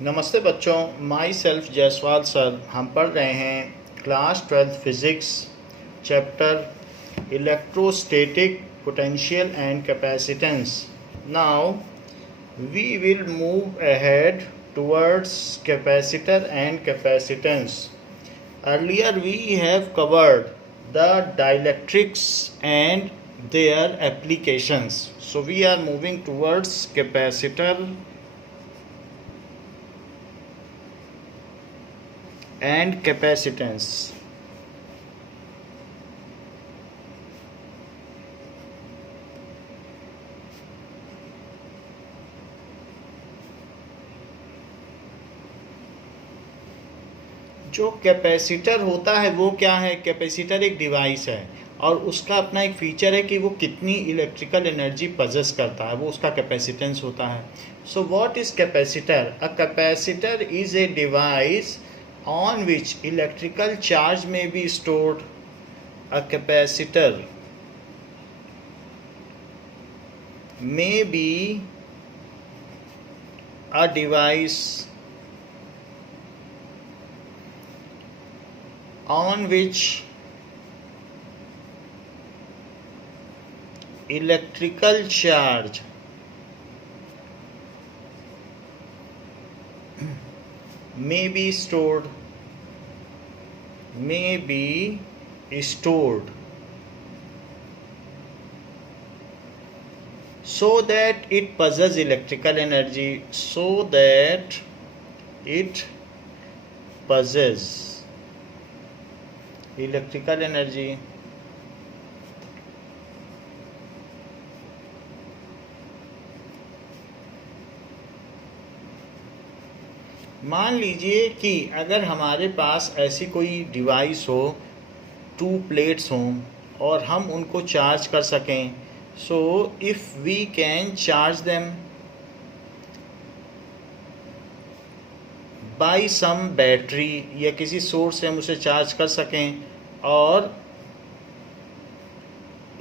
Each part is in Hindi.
नमस्ते बच्चों, माई सेल्फ जायसवाल सर। हम पढ़ रहे हैं class 12 physics chapter electrostatic potential and capacitance. Now we will move ahead towards capacitor and capacitance. Earlier we have covered the dielectrics and their applications. So we are moving towards capacitor and capacitance. जो कैपेसिटर होता है वो क्या है? कैपेसिटर एक डिवाइस है और उसका अपना एक फीचर है कि वो कितनी इलेक्ट्रिकल एनर्जी पजेस करता है, वो उसका कैपेसिटेंस होता है। So what is capacitor? A capacitor is a device on which electrical charge may be stored. A capacitor may be a device on which electrical charge may be stored so that it possesses electrical energy, मान लीजिए कि अगर हमारे पास ऐसी कोई डिवाइस हो, 2 प्लेट्स हों और हम उनको चार्ज कर सकें। So if we can charge them by some battery या किसी सोर्स से हम उसे चार्ज कर सकें और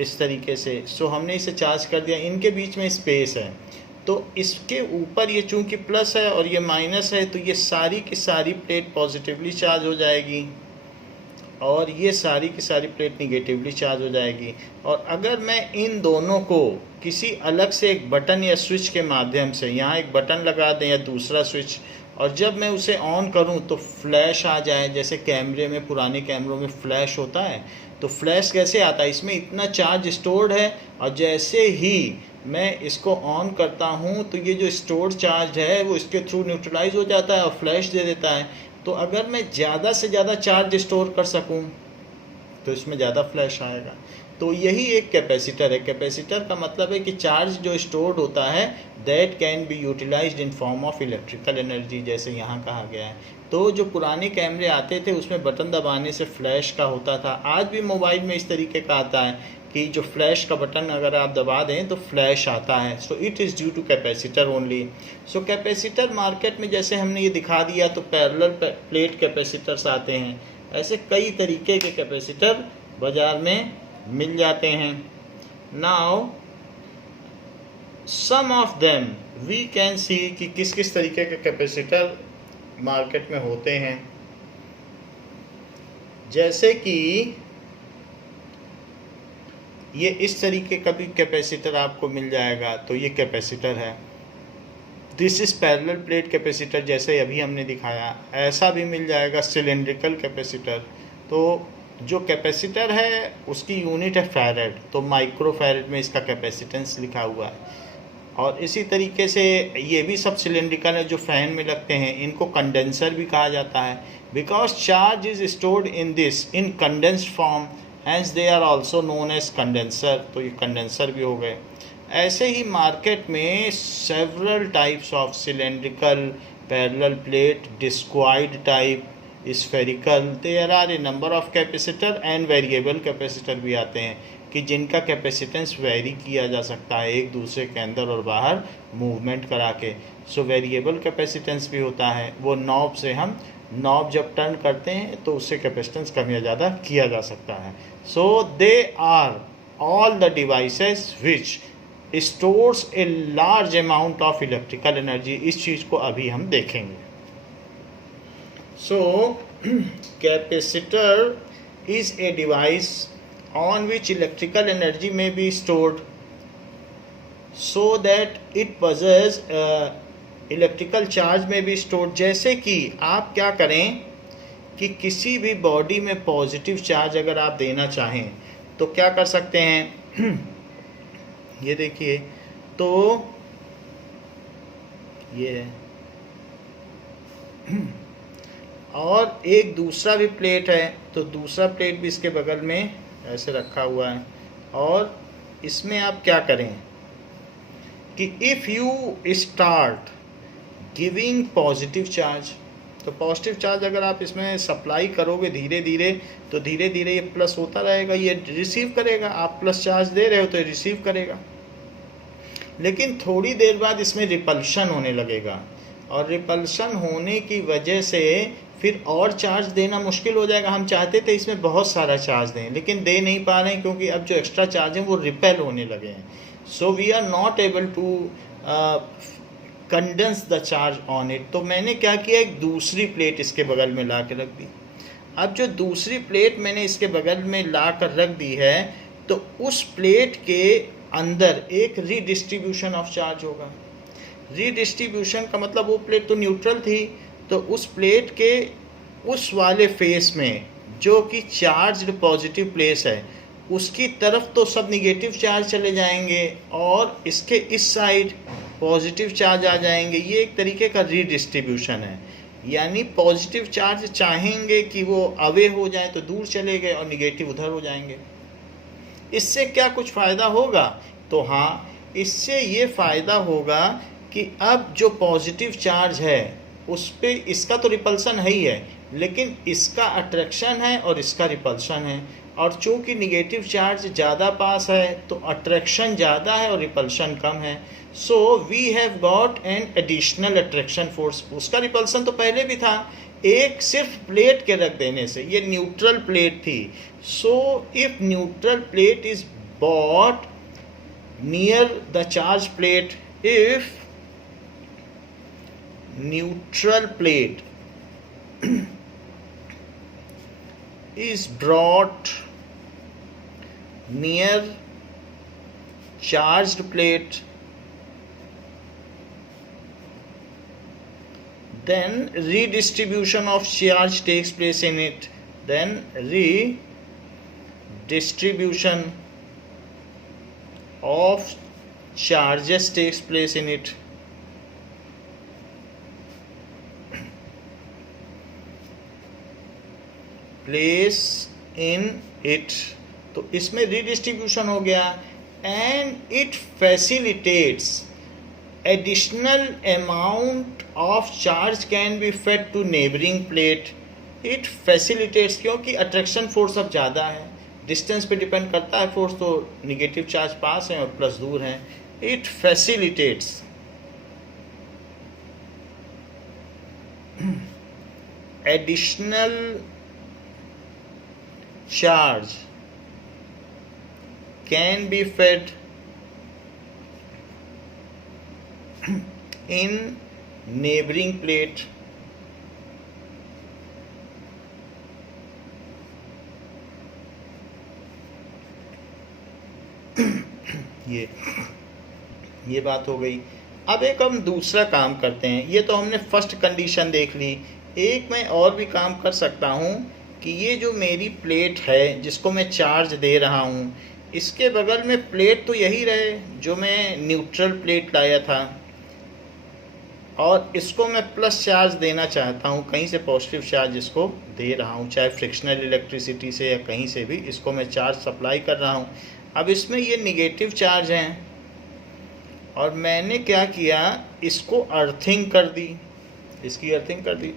इस तरीके से। सो हमने इसे चार्ज कर दिया, इनके बीच में स्पेस है, तो इसके ऊपर ये चूंकि प्लस है और ये माइनस है, तो ये सारी की सारी प्लेट पॉजिटिवली चार्ज हो जाएगी और ये सारी की सारी प्लेट निगेटिवली चार्ज हो जाएगी। और अगर मैं इन दोनों को किसी अलग से एक बटन या स्विच के माध्यम से, यहाँ एक बटन लगा दें या दूसरा स्विच, और जब मैं उसे ऑन करूँ तो फ्लैश आ जाए, जैसे कैमरे में, पुराने कैमरों में फ्लैश होता है, तो फ्लैश कैसे आता है? इसमें इतना चार्ज स्टोर्ड है और जैसे ही मैं इसको ऑन करता हूँ तो ये जो स्टोर्ड चार्ज है वो इसके थ्रू न्यूट्रलाइज हो जाता है और फ्लैश दे देता है। तो अगर मैं ज़्यादा से ज़्यादा चार्ज स्टोर कर सकूँ तो इसमें ज़्यादा फ्लैश आएगा। तो यही एक कैपेसिटर है। कैपेसिटर का मतलब है कि चार्ज जो स्टोर्ड होता है that can be utilized in form of electrical energy, जैसे यहाँ कहा गया है। तो जो पुराने कैमरे आते थे उसमें बटन दबाने से फ्लैश का होता था, आज भी मोबाइल में इस तरीके का आता है कि जो फ्लैश का बटन अगर आप दबा दें तो फ्लैश आता है। So it is due to capacitor only. So capacitor market में जैसे हमने ये दिखा दिया तो पैरेलल प्लेट कैपेसिटर्स आते हैं, ऐसे कई तरीके के कैपेसिटर बाज़ार में मिल जाते हैं। Now some of them we can see कि किस किस तरीके के कैपेसिटर मार्केट में होते हैं। जैसे कि ये इस तरीके का भी कैपेसिटर आपको मिल जाएगा, तो ये कैपेसिटर है। This is parallel plate capacitor, जैसे अभी हमने दिखाया। ऐसा भी मिल जाएगा सिलेंड्रिकल कैपेसिटर। तो जो कैपेसिटर है उसकी यूनिट है फैरेड, तो माइक्रो फैरेड में इसका कैपेसिटेंस लिखा हुआ है। और इसी तरीके से ये भी सब सिलेंड्रिकल है जो फैन में लगते हैं, इनको कंडेंसर भी कहा जाता है। Because charge is stored in this in condensed form, hence they are also known as condenser, तो ये कंडेंसर भी हो गए। ऐसे ही मार्केट में several types of cylindrical, parallel plate, discoid type, spherical, there are a number of capacitor and variable capacitor भी आते हैं कि जिनका कैपेसिटेंस वेरी किया जा सकता है एक दूसरे के अंदर और बाहर मूवमेंट करा के। सो वेरिएबल कैपेसिटेंस भी होता है, वो नॉब से हम नॉब जब टर्न करते हैं तो उससे कैपेसिटेंस कम या ज़्यादा किया जा सकता है। So they are all the devices which stores a large amount of electrical energy. इस चीज़ को अभी हम देखेंगे। So capacitor is a device on which electrical energy may be stored so that it possesses electrical charge may be stored. जैसे कि आप क्या करें कि किसी भी बॉडी में पॉजिटिव चार्ज अगर आप देना चाहें तो क्या कर सकते हैं ये देखिए, तो ये है और एक दूसरा भी प्लेट है, तो दूसरा प्लेट भी इसके बगल में ऐसे रखा हुआ है। और इसमें आप क्या करें कि if you start giving positive charge, तो पॉजिटिव चार्ज अगर आप इसमें सप्लाई करोगे धीरे धीरे, तो धीरे धीरे ये प्लस होता रहेगा, ये रिसीव करेगा। आप प्लस चार्ज दे रहे हो तो ये रिसीव करेगा। लेकिन थोड़ी देर बाद इसमें रिपल्शन होने लगेगा, और रिपल्शन होने की वजह से फिर और चार्ज देना मुश्किल हो जाएगा। हम चाहते थे इसमें बहुत सारा चार्ज दें, लेकिन दे नहीं पा रहे हैं क्योंकि अब जो एक्स्ट्रा चार्ज हैं वो रिपेल होने लगे हैं। So we are not able to condense the charge on it. तो मैंने क्या किया, एक दूसरी प्लेट इसके बगल में ला के रख दी। अब जो दूसरी प्लेट मैंने इसके बगल में ला कर रख दी है, तो उस प्लेट के अंदर एक रीडिस्ट्रीब्यूशन ऑफ चार्ज होगा। रीडिस्ट्रीब्यूशन का मतलब वो प्लेट तो न्यूट्रल थी, तो उस प्लेट के उस वाले फेस में जो कि चार्ज्ड पॉजिटिव प्लेस है उसकी तरफ तो सब निगेटिव चार्ज चले जाएंगे और इसके इस साइड पॉजिटिव चार्ज आ जाएंगे। ये एक तरीके का रीडिस्ट्रीब्यूशन है, यानी पॉजिटिव चार्ज चाहेंगे कि वो अवे हो जाए तो दूर चले गए और निगेटिव उधर हो जाएंगे। इससे क्या कुछ फ़ायदा होगा? तो हाँ, इससे ये फ़ायदा होगा कि अब जो पॉजिटिव चार्ज है उस पे इसका तो रिपल्सन है ही है, लेकिन इसका अट्रैक्शन है और इसका रिपल्सन है। और चूँकि निगेटिव चार्ज ज़्यादा पास है तो अट्रैक्शन ज़्यादा है और रिपल्शन कम है। So we have got an additional attraction force. उसका रिपल्सन तो पहले भी था, एक सिर्फ प्लेट के रख देने से। ये न्यूट्रल प्लेट थी। So if neutral plate is bought near the charge plate, if neutral plate is brought near charged plate, then redistribution of charge takes place in it. Then redistribution of charges takes place in it. Place in it, तो इसमें रीडिस्ट्रीब्यूशन हो गया। And it facilitates additional amount of charge can be fed to neighbouring plate. It facilitates, क्योंकि अट्रैक्शन फोर्स अब ज़्यादा है, डिस्टेंस पे डिपेंड करता है फोर्स, तो निगेटिव चार्ज पास हैं और प्लस दूर हैं। It facilitates additional charge can be fed in neighboring plate. ये बात हो गई। अब एक हम दूसरा काम करते हैं। ये तो हमने फर्स्ट कंडीशन देख ली। एक मैं और भी काम कर सकता हूँ कि ये जो मेरी प्लेट है जिसको मैं चार्ज दे रहा हूँ, इसके बगल में प्लेट तो यही रहे जो मैं न्यूट्रल प्लेट लाया था, और इसको मैं प्लस चार्ज देना चाहता हूँ, कहीं से पॉजिटिव चार्ज इसको दे रहा हूँ, चाहे फ्रिक्शनल इलेक्ट्रिसिटी से या कहीं से भी इसको मैं चार्ज सप्लाई कर रहा हूँ। अब इसमें ये निगेटिव चार्ज हैं और मैंने क्या किया, इसको अर्थिंग कर दी, इसकी अर्थिंग कर दी।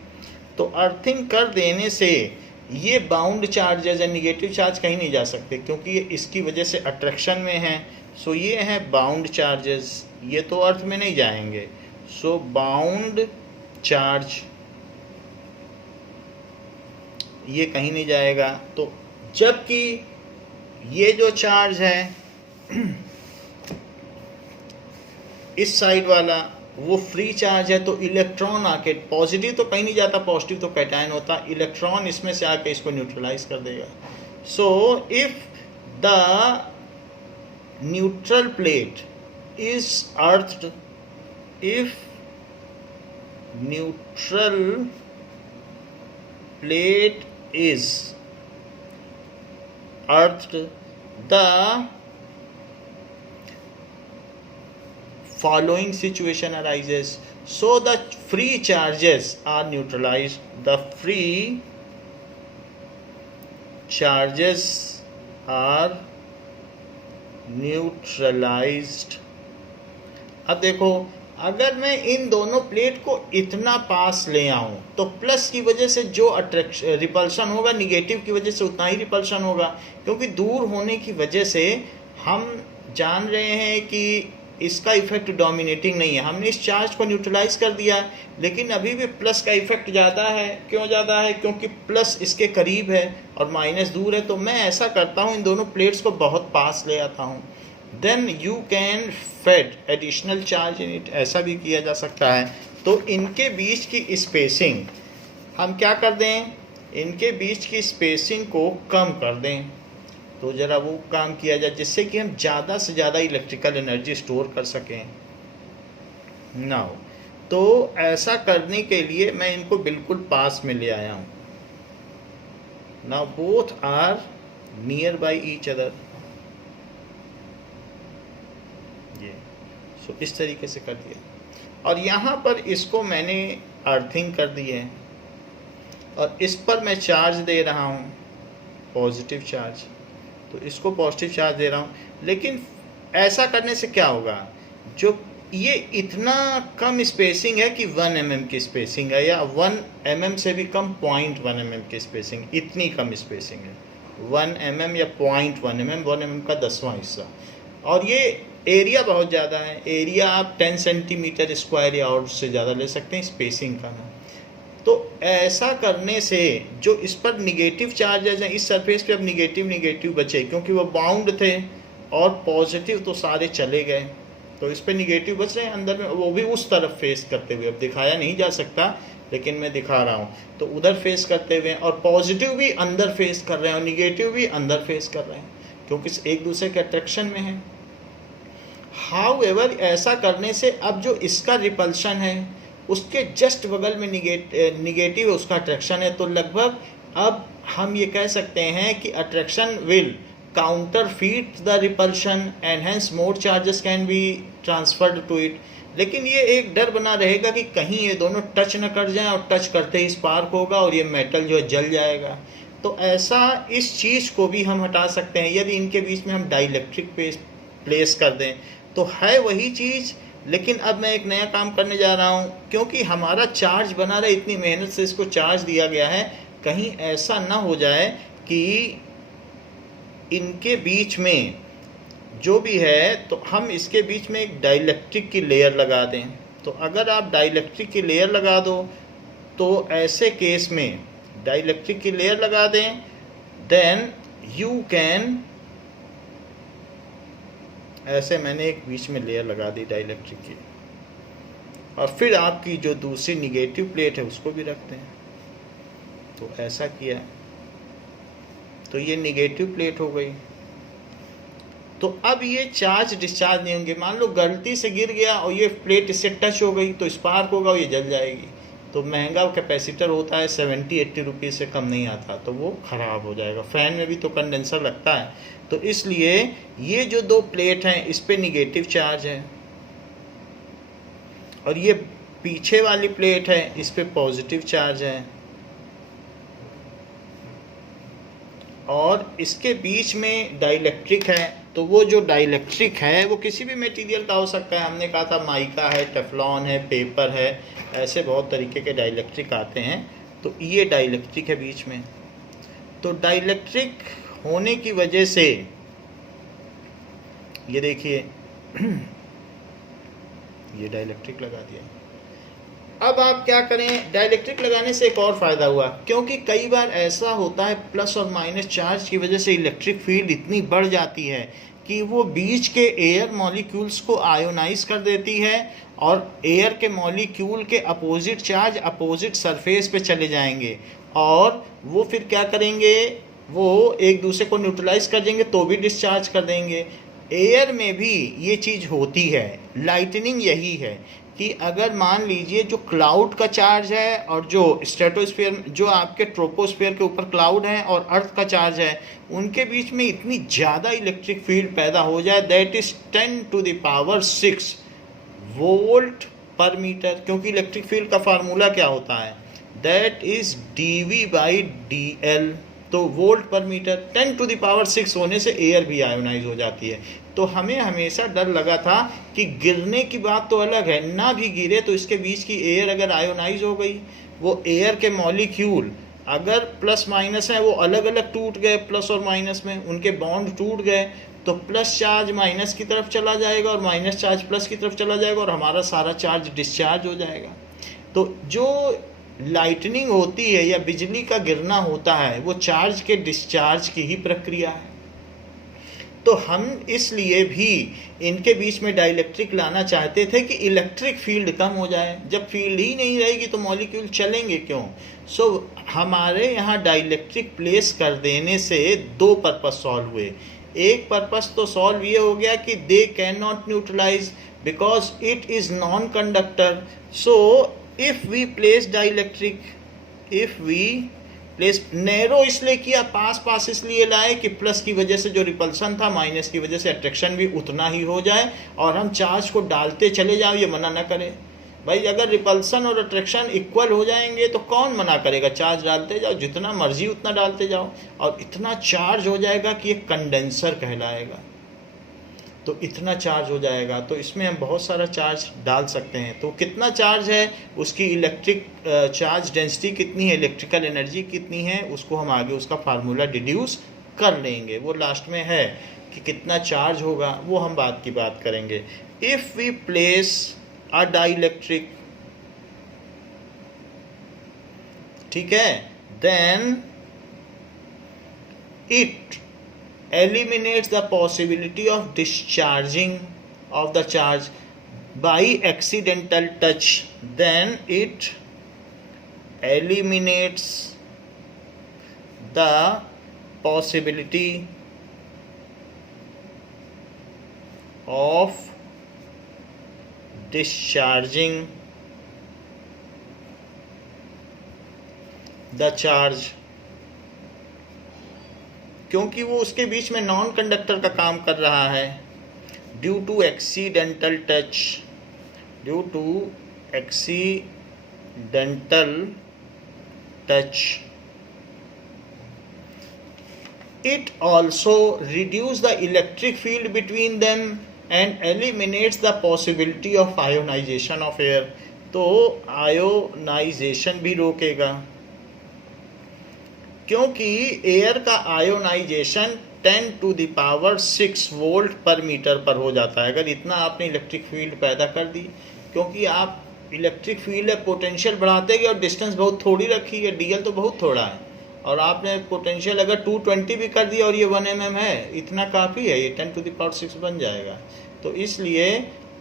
तो अर्थिंग कर देने से ये बाउंड चार्जेस है, निगेटिव चार्ज कहीं नहीं जा सकते क्योंकि ये इसकी वजह से अट्रैक्शन में है। सो ये है बाउंड चार्जेस, ये तो अर्थ में नहीं जाएंगे। सो बाउंड चार्ज ये कहीं नहीं जाएगा। तो जबकि ये जो चार्ज है इस साइड वाला वो फ्री चार्ज है, तो इलेक्ट्रॉन आके, पॉजिटिव तो कहीं नहीं जाता, पॉजिटिव तो कैटायन होता, इलेक्ट्रॉन इसमें से आके इसको न्यूट्रलाइज कर देगा। So if the neutral plate is earthed, if neutral plate is earthed, the following situation arises. So the free charges are neutralized. The free charges are neutralized. अब देखो, अगर मैं इन दोनों प्लेट को इतना पास ले आऊं तो प्लस की वजह से जो अट्रैक्शन रिपल्शन होगा, निगेटिव की वजह से उतना ही रिपल्शन होगा, क्योंकि दूर होने की वजह से हम जान रहे हैं कि इसका इफेक्ट डोमिनेटिंग नहीं है। हमने इस चार्ज को न्यूट्रलाइज कर दिया, लेकिन अभी भी प्लस का इफेक्ट ज़्यादा है। क्यों ज़्यादा है? क्योंकि प्लस इसके करीब है और माइनस दूर है। तो मैं ऐसा करता हूँ, इन दोनों प्लेट्स को बहुत पास ले आता हूँ। Then you can fed additional charge in it, ऐसा भी किया जा सकता है। तो इनके बीच की स्पेसिंग हम क्या कर दें, इनके बीच की स्पेसिंग को कम कर दें। तो ज़रा वो काम किया जाए जिससे कि हम ज़्यादा से ज़्यादा इलेक्ट्रिकल एनर्जी स्टोर कर सकें। नाउ तो ऐसा करने के लिए मैं इनको बिल्कुल पास में ले आया हूँ। Now both are near by each other. ये सो इस तरीके से कर दिया और यहाँ पर इसको मैंने अर्थिंग कर दी है और इस पर मैं चार्ज दे रहा हूँ पॉजिटिव चार्ज। तो इसको पॉजिटिव चार्ज दे रहा हूँ, लेकिन ऐसा करने से क्या होगा, जो ये इतना कम स्पेसिंग है कि 1 mm की स्पेसिंग है, या 1 mm से भी कम 0.1 mm की स्पेसिंग, इतनी कम स्पेसिंग है 1 mm या 0.1 mm, 1 mm का 10वां हिस्सा। और ये एरिया बहुत ज़्यादा है, एरिया आप 10 सेंटीमीटर स्क्वायर या और उससे ज़्यादा ले सकते हैं स्पेसिंग का ना। तो ऐसा करने से जो इस पर निगेटिव चार्जेज हैं, इस सरफेस पे अब निगेटिव बचे, क्योंकि वो बाउंड थे और पॉजिटिव तो सारे चले गए, तो इस पे निगेटिव बच रहे हैं अंदर में, वो भी उस तरफ फेस करते हुए। अब दिखाया नहीं जा सकता लेकिन मैं दिखा रहा हूँ। तो उधर फेस करते हुए, और पॉजिटिव भी अंदर फेस कर रहे हैं और निगेटिव भी अंदर फेस कर रहे हैं, क्योंकि एक दूसरे के अट्रैक्शन में है। हाउएवर ऐसा करने से अब जो इसका रिपल्शन है उसके जस्ट बगल में निगेटिव उसका अट्रैक्शन है, तो लगभग अब हम ये कह सकते हैं कि attraction will counterfeit the repulsion and hence more charges can be transferred to it. लेकिन ये एक डर बना रहेगा कि कहीं ये दोनों टच न कर जाएं और टच करते ही स्पार्क होगा और ये मेटल जो है जल जाएगा। तो ऐसा इस चीज़ को भी हम हटा सकते हैं यदि इनके बीच में हम डाइलेक्ट्रिक प्लेस कर दें। तो है वही चीज़, लेकिन अब मैं एक नया काम करने जा रहा हूँ, क्योंकि हमारा चार्ज बना रहा है, इतनी मेहनत से इसको चार्ज दिया गया है, कहीं ऐसा ना हो जाए कि इनके बीच में जो भी है, तो हम इसके बीच में एक डाइलेक्ट्रिक की लेयर लगा दें। तो अगर आप डाइलेक्ट्रिक की लेयर लगा दो, तो ऐसे केस में डाइलेक्ट्रिक की लेयर लगा दें, देन यू कैन, ऐसे मैंने एक बीच में लेयर लगा दी डाइलेक्ट्रिक की, और फिर आपकी जो दूसरी निगेटिव प्लेट है उसको भी रखते हैं। तो ऐसा किया तो ये निगेटिव प्लेट हो गई। तो अब ये चार्ज डिस्चार्ज नहीं होंगे। मान लो गलती से गिर गया और ये प्लेट इससे टच हो गई तो स्पार्क होगा और ये जल जाएगी। तो महंगा कैपेसिटर होता है, 70-80 रुपये से कम नहीं आता, तो वो ख़राब हो जाएगा। फ़ैन में भी तो कंडेंसर लगता है, तो इसलिए ये जो दो प्लेट हैं इस पे निगेटिव चार्ज है और ये पीछे वाली प्लेट है इस पे पॉजिटिव चार्ज है, और इसके बीच में डाइलेक्ट्रिक है। तो वो जो डाइलेक्ट्रिक है वो किसी भी मटेरियल का हो सकता है। हमने कहा था माइका है, टेफ्लॉन है, पेपर है, ऐसे बहुत तरीके के डाइलेक्ट्रिक आते हैं। तो ये डाइलेक्ट्रिक है बीच में। तो डाइलेक्ट्रिक होने की वजह से ये देखिए ये डाइलेक्ट्रिक लगा दिया। अब आप क्या करें, डाइलेक्ट्रिक लगाने से एक और फ़ायदा हुआ, क्योंकि कई बार ऐसा होता है प्लस और माइनस चार्ज की वजह से इलेक्ट्रिक फील्ड इतनी बढ़ जाती है कि वो बीच के एयर मॉलिक्यूल्स को आयोनाइज कर देती है और एयर के मॉलिक्यूल के अपोजिट चार्ज अपोजिट सरफेस पे चले जाएंगे और वो फिर क्या करेंगे, वो एक दूसरे को न्यूट्रलाइज कर देंगे तो भी डिस्चार्ज कर देंगे। एयर में भी ये चीज़ होती है। लाइटनिंग यही है कि अगर मान लीजिए जो क्लाउड का चार्ज है और जो स्ट्रेटोस्फीयर, जो आपके ट्रोपोस्फीयर के ऊपर क्लाउड है और अर्थ का चार्ज है, उनके बीच में इतनी ज़्यादा इलेक्ट्रिक फील्ड पैदा हो जाए, दैट इज़ 10⁶ वोल्ट पर मीटर। क्योंकि इलेक्ट्रिक फील्ड का फार्मूला क्या होता है, दैट इज़ dV/dl। तो वोल्ट पर मीटर 10⁶ होने से एयर भी आयोनाइज हो जाती है। तो हमें हमेशा डर लगा था कि गिरने की बात तो अलग है, ना भी गिरे तो इसके बीच की एयर अगर आयोनाइज हो गई, वो एयर के मॉलिक्यूल अगर प्लस माइनस हैं वो अलग अलग टूट गए, प्लस और माइनस में उनके बॉन्ड टूट गए, तो प्लस चार्ज माइनस की तरफ चला जाएगा और माइनस चार्ज प्लस की तरफ चला जाएगा और हमारा सारा चार्ज डिस्चार्ज हो जाएगा। तो जो लाइटनिंग होती है या बिजली का गिरना होता है वो चार्ज के डिस्चार्ज की ही प्रक्रिया है। तो हम इसलिए भी इनके बीच में डाइलेक्ट्रिक लाना चाहते थे कि इलेक्ट्रिक फील्ड कम हो जाए। जब फील्ड ही नहीं रहेगी तो मॉलिक्यूल चलेंगे क्यों। सो हमारे यहाँ डाइलेक्ट्रिक प्लेस कर देने से दो पर्पस सॉल्व हुए। एक पर्पस तो सॉल्व ये हो गया कि they can not neutralize because it is non conductor. So if we place dielectric, if we place narrow इसलिए किया, पास पास इसलिए लाए कि प्लस की वजह से जो रिपल्सन था माइनस की वजह से अट्रैक्शन भी उतना ही हो जाए और हम चार्ज को डालते चले जाओ, ये मना ना करें। भाई अगर रिपल्सन और अट्रैक्शन इक्वल हो जाएंगे तो कौन मना करेगा, चार्ज डालते जाओ, जितना मर्जी उतना डालते जाओ और इतना चार्ज हो जाएगा कि एक कंडेंसर कहलाएगा। तो इतना चार्ज हो जाएगा तो इसमें हम बहुत सारा चार्ज डाल सकते हैं। तो कितना चार्ज है, उसकी इलेक्ट्रिक चार्ज डेंसिटी कितनी है, इलेक्ट्रिकल एनर्जी कितनी है, उसको हम आगे उसका फार्मूला डिड्यूस कर लेंगे। वो लास्ट में है कि कितना चार्ज होगा, वो हम बाद की बात करेंगे। If we place a dielectric, ठीक है, then it eliminates the possibility of discharging of the charge by accidental touch. Then it eliminates the possibility of discharging the charge, क्योंकि वो उसके बीच में नॉन कंडक्टर का काम कर रहा है। Due to accidental touch, due to accidental touch it also reduce the electric field between them and eliminates the possibility of ionization of air. तो आयोनाइजेशन भी रोकेगा, क्योंकि एयर का आयोनाइजेशन 10⁶ वोल्ट पर मीटर पर हो जाता है। अगर इतना आपने इलेक्ट्रिक फील्ड पैदा कर दी, क्योंकि आप इलेक्ट्रिक फील्ड है पोटेंशियल बढ़ाते गए और डिस्टेंस बहुत थोड़ी रखी है, डीएल तो बहुत थोड़ा है, और आपने पोटेंशियल अगर 220 भी कर दिया और ये 1 mm है, इतना काफ़ी है, ये 10⁶ बन जाएगा। तो इसलिए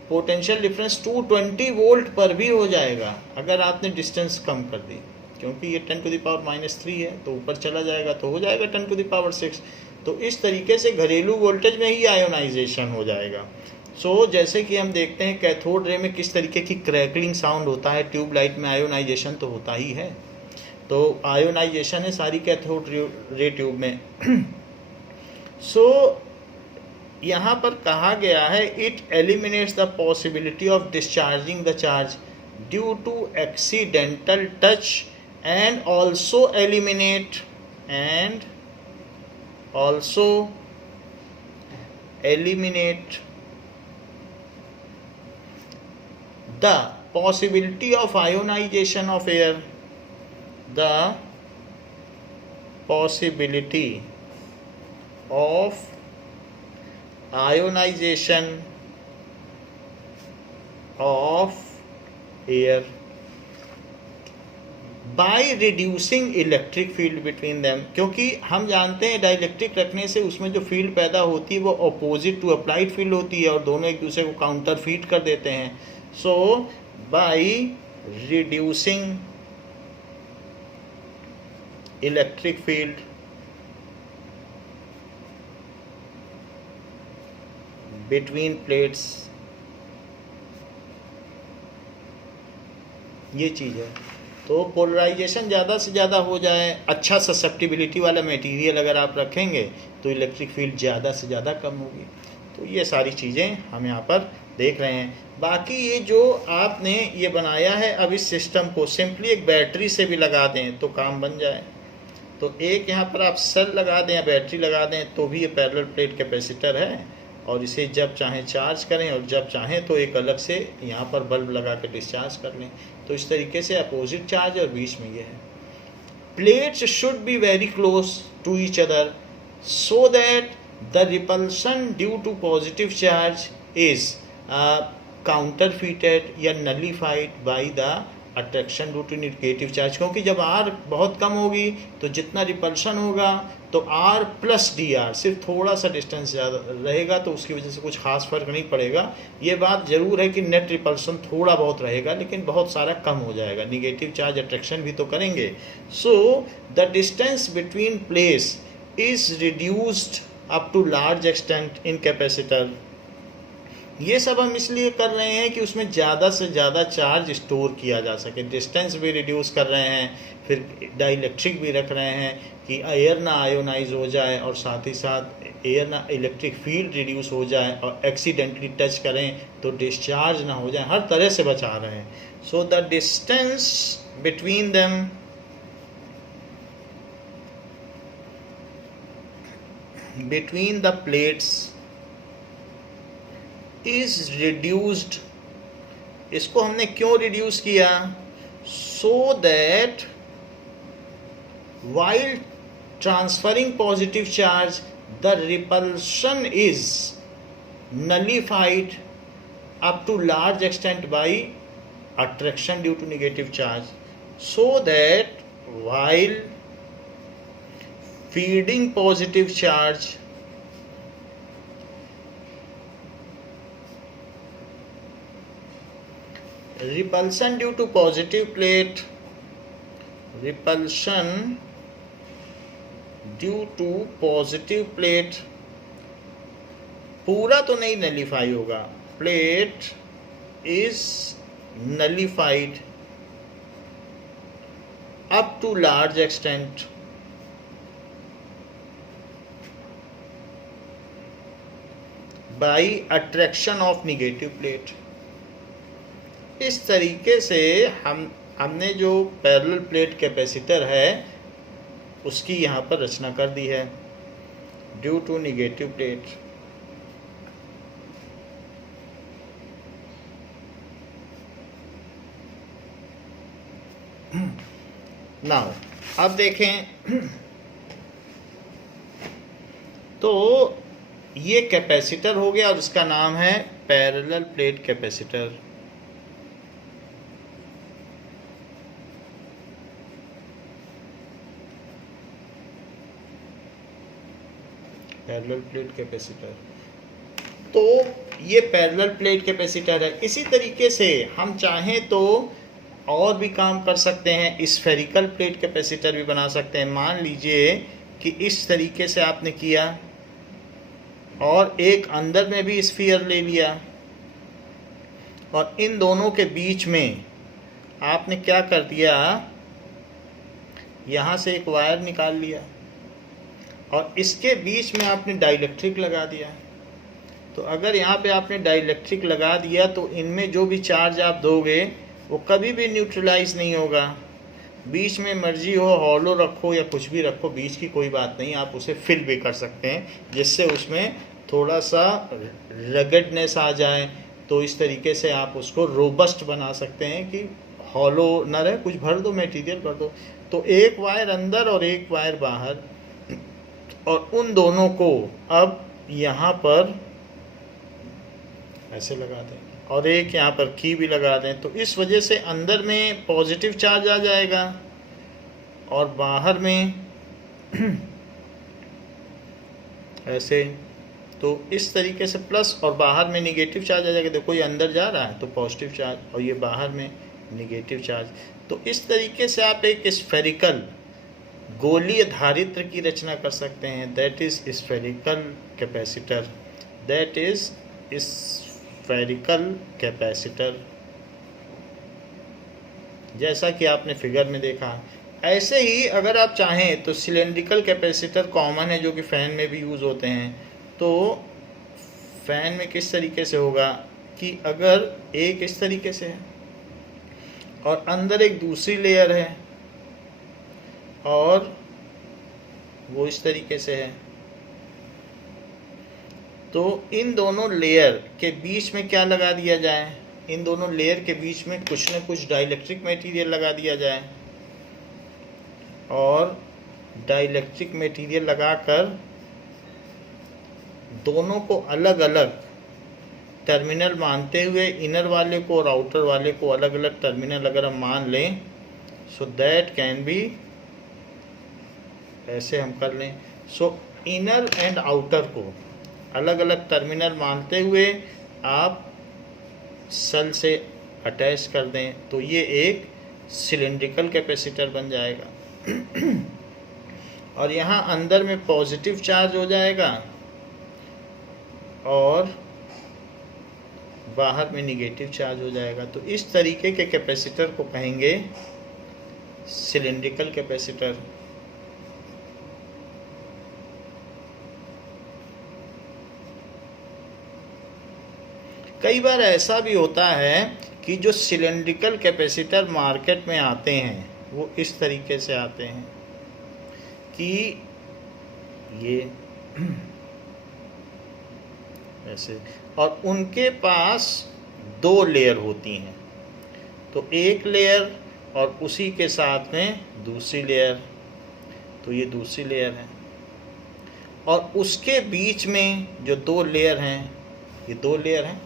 पोटेंशियल डिफरेंस 220 वोल्ट पर भी हो जाएगा अगर आपने डिस्टेंस कम कर दी, क्योंकि ये 10⁻³ है तो ऊपर चला जाएगा तो हो जाएगा 10⁶। तो इस तरीके से घरेलू वोल्टेज में ही आयोनाइजेशन हो जाएगा। जैसे कि हम देखते हैं कैथोड रे में किस तरीके की क्रैकलिंग साउंड होता है, ट्यूबलाइट में आयोनाइजेशन तो होता ही है। तो आयोनाइजेशन है सारी कैथोड रे ट्यूब में। यहाँ पर कहा गया है it eliminates the possibility of discharging the charge due to accidental touch and also eliminate the possibility of ionization of air, the possibility of ionization of air bye reducing electric field between them, क्योंकि हम जानते हैं डाइलेक्ट्रिक रखने से उसमें जो फील्ड पैदा होती है वो अपोजिट टू अप्लाइड फील्ड होती है और दोनों एक दूसरे को काउंटर फीट कर देते हैं. So by reducing electric field between plates, ये चीज़ है. तो पोलराइजेशन ज़्यादा से ज़्यादा हो जाए, अच्छा ससेप्टिबिलिटी वाला मटेरियल अगर आप रखेंगे तो इलेक्ट्रिक फील्ड ज़्यादा से ज़्यादा कम होगी. तो ये सारी चीज़ें हम यहाँ पर देख रहे हैं. बाकी ये जो आपने ये बनाया है, अब इस सिस्टम को सिंपली एक बैटरी से भी लगा दें तो काम बन जाए. तो एक यहाँ पर आप सेल लगा दें या बैटरी लगा दें तो भी ये पैरेलल प्लेट कैपेसिटर है, और इसे जब चाहें चार्ज करें और जब चाहें तो एक अलग से यहाँ पर बल्ब लगा के डिस्चार्ज कर लें. तो इस तरीके से अपोजिट चार्ज और बीच में ये है. Plates should be very close to each other so that the repulsion due to positive charge is counterfeited या nullified by the attraction due to negative charge. क्योंकि जब आर बहुत कम होगी तो जितना रिपल्शन होगा तो आर प्लस डी आर, सिर्फ थोड़ा सा डिस्टेंस ज़्यादा रहेगा तो उसकी वजह से कुछ खास फर्क नहीं पड़ेगा. ये बात ज़रूर है कि नेट रिपल्सन थोड़ा बहुत रहेगा लेकिन बहुत सारा कम हो जाएगा. निगेटिव चार्ज अट्रैक्शन भी तो करेंगे. So the distance between place is reduced up to large extent in capacitor. ये सब हम इसलिए कर रहे हैं कि उसमें ज़्यादा से ज़्यादा चार्ज स्टोर किया जा सके. डिस्टेंस भी रिड्यूस कर रहे हैं, फिर डाइलेक्ट्रिक भी रख रहे हैं कि एयर ना आयोनाइज हो जाए और साथ ही साथ एयर ना इलेक्ट्रिक फील्ड रिड्यूस हो जाए और एक्सीडेंटली टच करें तो डिस्चार्ज ना हो जाए. हर तरह से बचा रहे हैं. सो the distance between them between the plates is reduced. इसको हमने क्यों रिड्यूस किया? So that while transferring positive charge the repulsion is nullified up to large extent by attraction due to negative charge, so that while feeding positive charge repulsion due to positive plate, repulsion due to positive plate पूरा तो नहीं नलीफाई होगा. Plate is nullified up to large extent by attraction of negative plate. इस तरीके से हमने जो पैरेलल प्लेट कैपेसिटर है उसकी यहाँ पर रचना कर दी है. Due to negative plate now अब देखें तो ये कैपेसिटर हो गया और इसका नाम है parallel plate capacitor. Parallel plate capacitor. तो ये पैरेलल प्लेट कैपेसिटर है. इसी तरीके से हम चाहें तो और भी काम कर सकते हैं. स्फेरिकल प्लेट कैपेसिटर भी बना सकते हैं. मान लीजिए कि इस तरीके से आपने किया और एक अंदर में भी स्फीयर ले लिया और इन दोनों के बीच में आपने क्या कर दिया, यहाँ से एक वायर निकाल लिया और इसके बीच में आपने डाइलेक्ट्रिक लगा दिया. तो अगर यहाँ पे आपने डाइलेक्ट्रिक लगा दिया तो इनमें जो भी चार्ज आप दोगे वो कभी भी न्यूट्रलाइज नहीं होगा. बीच में मर्जी हो हॉलो रखो या कुछ भी रखो, बीच की कोई बात नहीं. आप उसे फिल भी कर सकते हैं जिससे उसमें थोड़ा सा रगडनेस आ जाए. तो इस तरीके से आप उसको रोबस्ट बना सकते हैं कि हॉलो न रहे, कुछ भर दो, मटेरियल भर दो. तो एक वायर अंदर और एक वायर बाहर, और उन दोनों को अब यहाँ पर ऐसे लगा दें और एक यहाँ पर की भी लगा दें. तो इस वजह से अंदर में पॉजिटिव चार्ज आ जाएगा और बाहर में ऐसे, तो इस तरीके से प्लस और बाहर में निगेटिव चार्ज आ जाएगा। देखो ये अंदर जा रहा है तो पॉजिटिव चार्ज और ये बाहर में निगेटिव चार्ज। तो इस तरीके से आप एक स्फेरिकल गोलीय धारित्र की रचना कर सकते हैं, that is spherical capacitor, that is spherical capacitor, जैसा कि आपने फिगर में देखा। ऐसे ही अगर आप चाहें तो सिलेंड्रिकल कैपेसिटर कॉमन है जो कि फ़ैन में भी यूज़ होते हैं। तो फ़ैन में किस तरीके से होगा कि अगर एक इस तरीके से है और अंदर एक दूसरी लेयर है और वो इस तरीके से है, तो इन दोनों लेयर के बीच में क्या लगा दिया जाए, इन दोनों लेयर के बीच में कुछ न कुछ डाइलेक्ट्रिक मटेरियल लगा दिया जाए और डाइलेक्ट्रिक मटेरियल लगाकर दोनों को अलग अलग टर्मिनल मानते हुए इनर वाले को और आउटर वाले को अलग अलग टर्मिनल अगर हम मान लें, सो दैट कैन बी, ऐसे हम कर लें। सो इनर एंड आउटर को अलग अलग टर्मिनल मानते हुए आप सेल से अटैच कर दें तो ये एक सिलेंड्रिकल कैपेसिटर बन जाएगा। और यहाँ अंदर में पॉजिटिव चार्ज हो जाएगा और बाहर में निगेटिव चार्ज हो जाएगा। तो इस तरीके के कैपेसिटर को कहेंगे सिलेंड्रिकल कैपेसिटर। कई बार ऐसा भी होता है कि जो सिलेंड्रिकल कैपेसिटर मार्केट में आते हैं वो इस तरीके से आते हैं कि ये ऐसे, और उनके पास दो लेयर होती हैं। तो एक लेयर और उसी के साथ में दूसरी लेयर, तो ये दूसरी लेयर है और उसके बीच में जो दो लेयर हैं, ये दो लेयर हैं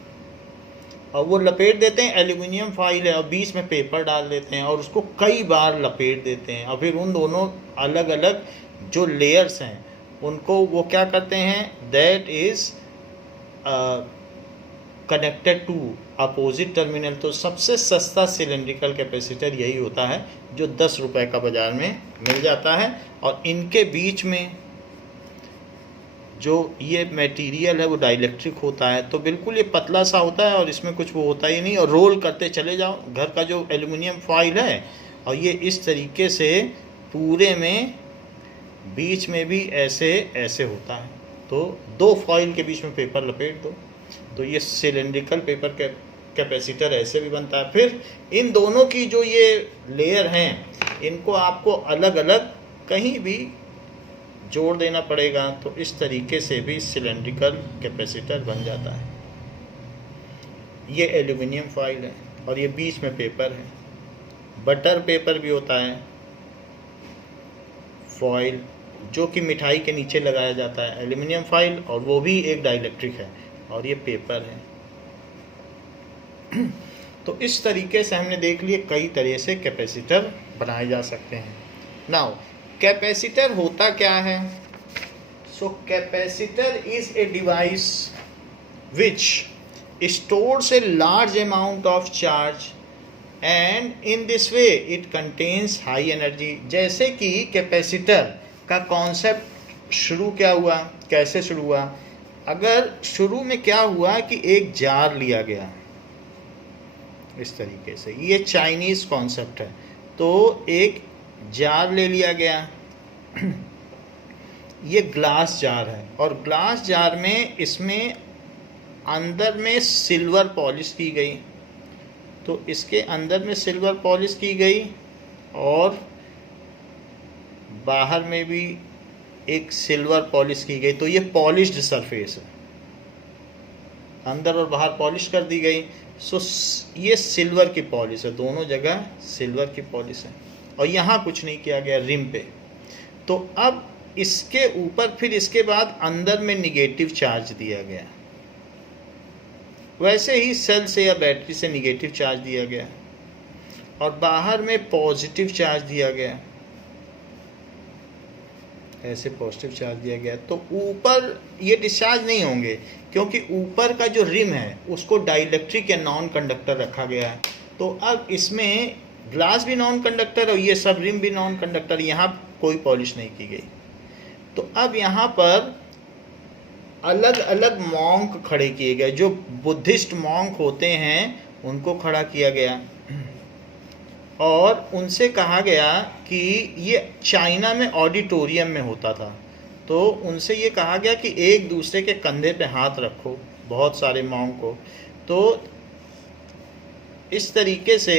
और वो लपेट देते हैं, एल्युमिनियम फॉइल है और बीच में पेपर डाल देते हैं और उसको कई बार लपेट देते हैं और फिर उन दोनों अलग अलग जो लेयर्स हैं उनको वो क्या करते हैं, that is connected to opposite terminal. तो सबसे सस्ता सिलेंड्रिकल कैपेसिटर यही होता है जो 10 रुपए का बाज़ार में मिल जाता है और इनके बीच में जो ये मटेरियल है वो डाइलेक्ट्रिक होता है। तो बिल्कुल ये पतला सा होता है और इसमें कुछ वो होता ही नहीं और रोल करते चले जाओ घर का जो एल्युमिनियम फॉइल है और ये इस तरीके से पूरे में बीच में भी ऐसे ऐसे होता है। तो दो फॉइल के बीच में पेपर लपेट दो तो ये सिलेंड्रिकल पेपर कैपेसिटर ऐसे भी बनता है। फिर इन दोनों की जो ये लेयर हैं इनको आपको अलग अलग कहीं भी जोड़ देना पड़ेगा, तो इस तरीके से भी सिलेंड्रिकल कैपेसिटर बन जाता है। ये एल्युमिनियम फॉइल है और ये बीच में पेपर है, बटर पेपर भी होता है, फॉइल जो कि मिठाई के नीचे लगाया जाता है, एल्युमिनियम फॉइल और वो भी एक डाइलेक्ट्रिक है और ये पेपर है। तो इस तरीके से हमने देख लिए कई तरह से कैपेसिटर बनाए जा सकते हैं। नाउ कैपेसिटर होता क्या है? So capacitor is a device which stores a large amount of charge and in this way it contains high energy. जैसे कि कैपेसिटर का कॉन्सेप्ट शुरू क्या हुआ, कैसे शुरू हुआ? अगर शुरू में क्या हुआ कि एक जार लिया गया इस तरीके से, ये चाइनीज़ कॉन्सेप्ट है। तो एक जार ले लिया गया, ये ग्लास जार है और ग्लास जार में इसमें अंदर में सिल्वर पॉलिश की गई, तो इसके अंदर में सिल्वर पॉलिश की गई और बाहर में भी एक सिल्वर पॉलिश की गई। तो ये पॉलिश्ड सरफेस है, अंदर और बाहर पॉलिश कर दी गई। सो ये सिल्वर की पॉलिश है, दोनों जगह सिल्वर की पॉलिश है और यहाँ कुछ नहीं किया गया रिम पे। तो अब इसके ऊपर फिर इसके बाद अंदर में निगेटिव चार्ज दिया गया, वैसे ही सेल से या बैटरी से निगेटिव चार्ज दिया गया और बाहर में पॉजिटिव चार्ज दिया गया। ऐसे पॉजिटिव चार्ज दिया गया, तो ऊपर ये डिस्चार्ज नहीं होंगे क्योंकि ऊपर का जो रिम है उसको डाइलेक्ट्रिक या नॉन कंडक्टर रखा गया है। तो अब इसमें ग्लास भी नॉन कंडक्टर और ये सब रिम भी नॉन कंडक्टर, यहाँ कोई पॉलिश नहीं की गई। तो अब यहाँ पर अलग अलग मॉन्क खड़े किए गए, जो बुद्धिस्ट मॉन्क होते हैं उनको खड़ा किया गया और उनसे कहा गया कि ये चाइना में ऑडिटोरियम में होता था, तो उनसे ये कहा गया कि एक दूसरे के कंधे पे हाथ रखो, बहुत सारे मॉन्क को। तो इस तरीके से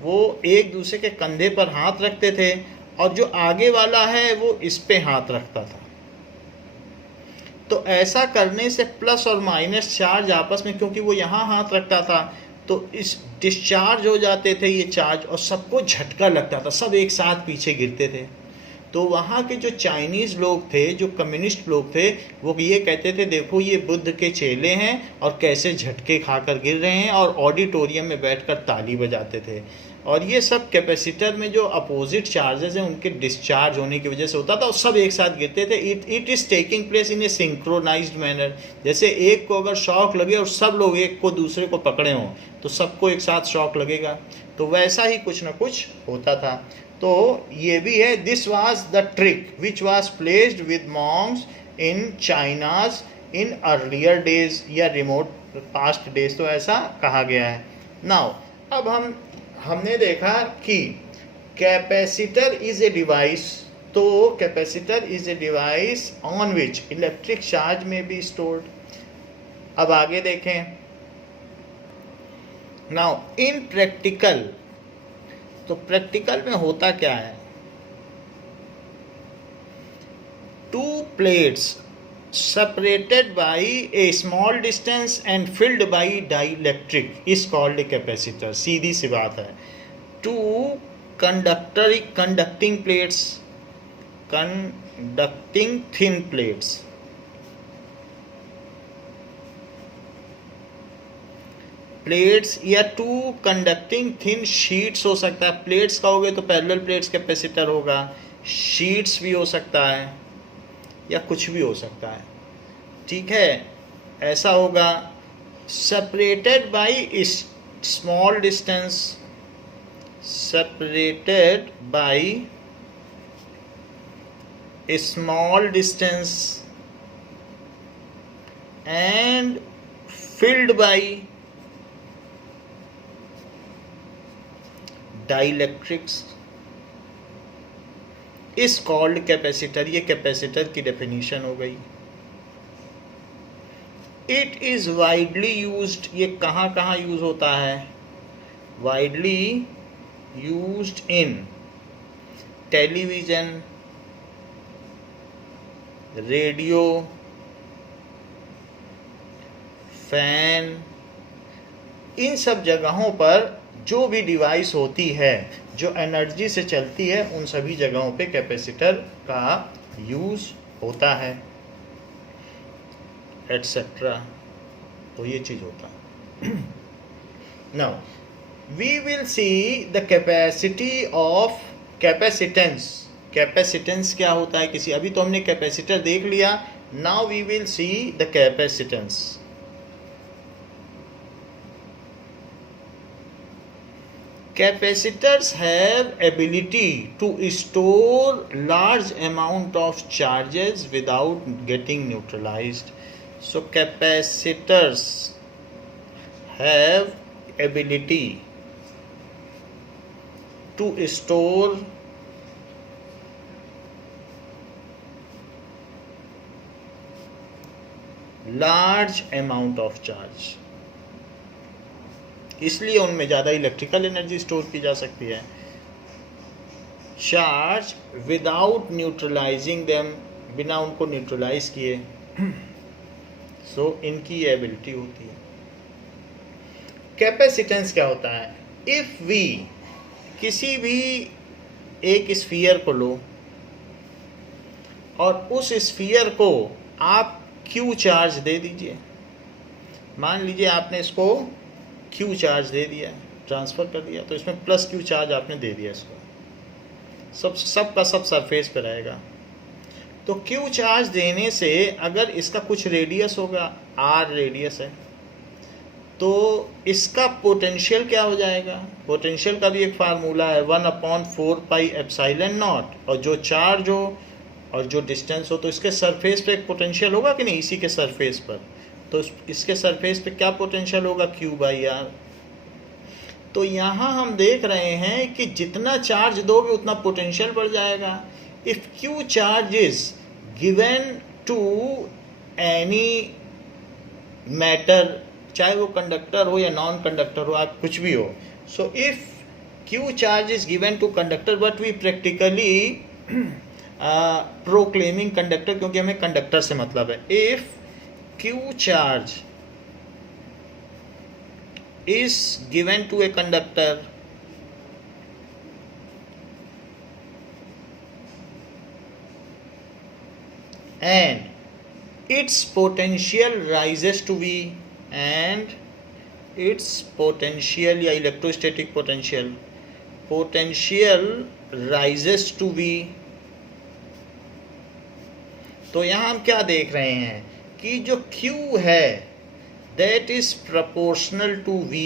वो एक दूसरे के कंधे पर हाथ रखते थे और जो आगे वाला है वो इस पे हाथ रखता था। तो ऐसा करने से प्लस और माइनस चार्ज आपस में, क्योंकि वो यहाँ हाथ रखता था तो इस डिस्चार्ज हो जाते थे ये चार्ज और सबको झटका लगता था, सब एक साथ पीछे गिरते थे। तो वहाँ के जो चाइनीज़ लोग थे, जो कम्युनिस्ट लोग थे, वो ये कहते थे देखो ये बुद्ध के चेले हैं और कैसे झटके खाकर गिर रहे हैं, और ऑडिटोरियम में बैठकर ताली बजाते थे। और ये सब कैपेसिटर में जो अपोजिट चार्जेस हैं उनके डिस्चार्ज होने की वजह से होता था और सब एक साथ गिरते थे। It is taking place in a synchronised manner. जैसे एक को अगर शॉक लगे और सब लोग एक को दूसरे को पकड़े हों तो सबको एक साथ शॉक लगेगा, तो वैसा ही कुछ ना कुछ होता था। तो ये भी है, this was the trick which was placed with Monks in China's in earlier days या रिमोट पास्ट डेज, तो ऐसा कहा गया है। नाउ अब हमने देखा कि कैपेसिटर इज ए डिवाइस, तो capacitor is a device on which electric charge में बी स्टोर्ड। अब आगे देखें। नाउ इन प्रैक्टिकल, तो प्रैक्टिकल में होता क्या है, to plates separated by a small distance and filled by dielectric is called a capacitor। सीधी सी बात है। Two conducting plates, conducting thin plates, plates या टू कंडक्टिंग थिन शीट्स हो सकता है। प्लेट्स का हो गए तो पैरेलल प्लेट्स कैपेसिटर होगा, शीट्स भी हो सकता है या कुछ भी हो सकता है, ठीक है, ऐसा होगा। Separated by small distance, separated by small distance and field by dielectrics is called capacitor. ये कैपेसिटर की डेफिनेशन हो गई। इट इज वाइडली यूज्ड, ये कहाँ कहाँ यूज होता है, widely used in television, radio, fan, इन सब जगहों पर जो भी डिवाइस होती है जो एनर्जी से चलती है उन सभी जगहों पे कैपेसिटर का यूज होता है, एटसेट्रा। तो ये चीज होता है। Now we will see the capacity of capacitance. Capacitance क्या होता है किसी, अभी तो हमने कैपेसिटर देख लिया, now we will see the capacitance. Capacitors have ability to store large amount of charges without getting neutralized. So capacitors have ability to store large amount of charge, इसलिए उनमें ज़्यादा इलेक्ट्रिकल एनर्जी स्टोर की जा सकती है। चार्ज विदाउट न्यूट्रलाइजिंग देम, बिना उनको न्यूट्रलाइज किए, सो इनकी ये एबिलिटी होती है। कैपेसिटेंस क्या होता है, इफ वी किसी भी एक स्फीयर को लो और उस स्फीयर को आप क्यू चार्ज दे दीजिए, मान लीजिए आपने इसको क्यू चार्ज दे दिया, ट्रांसफ़र कर दिया, तो इसमें प्लस क्यू चार्ज आपने दे दिया इसको, सब का सब सरफेस पर रहेगा। तो Q चार्ज देने से अगर इसका कुछ रेडियस होगा, R रेडियस है, तो इसका पोटेंशियल क्या हो जाएगा? पोटेंशियल का भी एक फार्मूला है 1/4πε0, और जो चार्ज हो और जो डिस्टेंस हो तो इसके सरफेस पे एक पोटेंशियल होगा कि नहीं, इसी के सरफेस पर, तो इसके सरफेस पे क्या पोटेंशियल होगा? Q/R। तो यहाँ हम देख रहे हैं कि जितना चार्ज दोगे उतना पोटेंशियल बढ़ जाएगा। If Q charge is given to any matter, चाहे वो कंडक्टर हो या नॉन कंडक्टर हो, आप कुछ भी हो, so if Q charge is given to conductor, but we practically proclaiming conductor, क्योंकि हमें कंडक्टर से मतलब है। If Q charge is given to a conductor and its potential rises to V, and its potential या electrostatic potential rises to V, तो यहाँ हम क्या देख रहे हैं कि जो Q है that is proportional to V.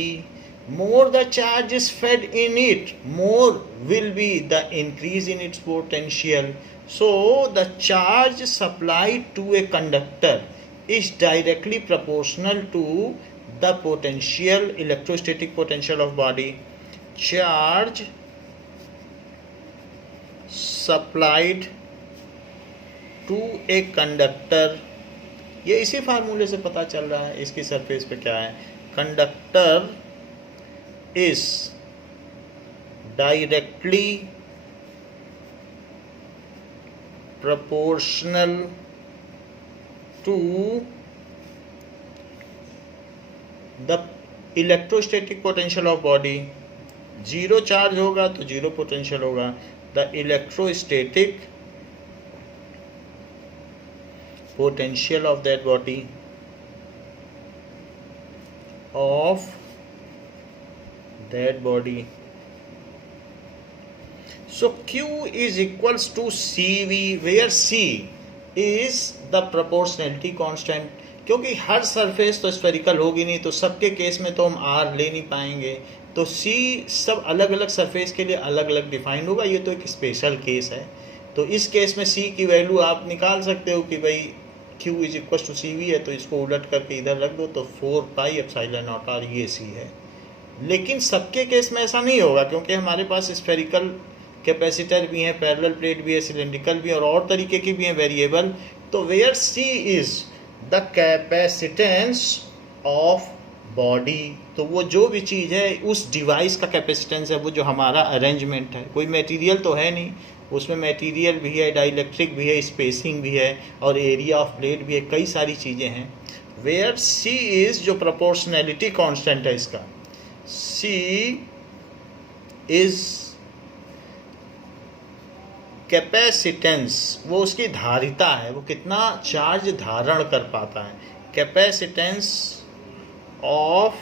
More the charge is fed in it, more will be the increase in its potential. So the charge supplied to a conductor is directly proportional to the potential, electrostatic potential of body. Charge supplied to a conductor, ये इसी फार्मूले से पता चल रहा है। इसकी सरफेस पे क्या है? Conductor is directly proportional to the electrostatic potential of body. Zero charge होगा तो जीरो पोटेंशियल होगा। The electrostatic potential of that body so Q is equals to CV, where C is the proportionality constant, क्योंकि हर सरफेस तो स्फेरिकल होगी नहीं, तो सबके केस में तो हम R ले नहीं पाएंगे, तो C सब अलग अलग सरफेस के लिए अलग अलग डिफाइंड होगा। ये तो एक स्पेशल केस है। तो इस केस में C की वैल्यू आप निकाल सकते हो कि भाई Q is equal to CV है, तो इसको उलट करके इधर रख दो, तो 4πε0R ये C है। लेकिन सबके केस में ऐसा नहीं होगा, क्योंकि हमारे पास स्फेरिकल कैपेसिटर भी हैं, पैरेलल प्लेट भी है, सिलेंड्रिकल भी है, और तरीके की भी हैं वेरिएबल। तो where C is the capacitance of body, तो वो जो भी चीज़ है उस डिवाइस का कैपेसिटेंस है, वो जो हमारा अरेंजमेंट है। कोई मटेरियल तो है नहीं, उसमें मटेरियल भी है, डाइलेक्ट्रिक भी है, स्पेसिंग भी है, और एरिया ऑफ प्लेट भी है, कई सारी चीज़ें हैं। वेयर C इज़ जो प्रोपोर्शनैलिटी कांस्टेंट है इसका, C इज़ कैपेसिटेंस, वो उसकी धारिता है, वो कितना चार्ज धारण कर पाता है, capacitance of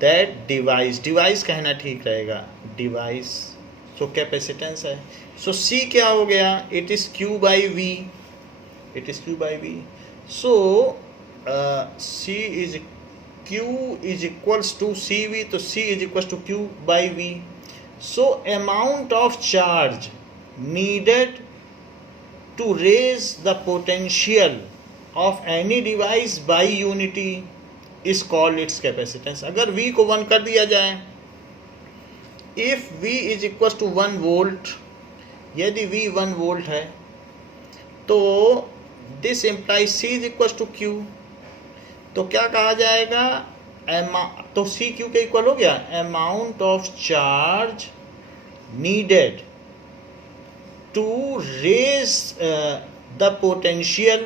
that device, device कहना ठीक रहेगा, डिवाइस, सो कैपेसिटेंस है। सो C क्या हो गया? It is Q/V, it is Q/V। So C is Q is equals to CV, तो C is equals to Q/V। So amount of charge needed to raise the potential of any device by unity is called its capacitance। अगर V को 1 कर दिया जाए, if V is equals to 1 volt, यदि V 1 volt है, तो this implies C is equals to Q, तो क्या कहा जाएगा? तो C Q के इक्वल हो गया, amount of charge needed to raise the potential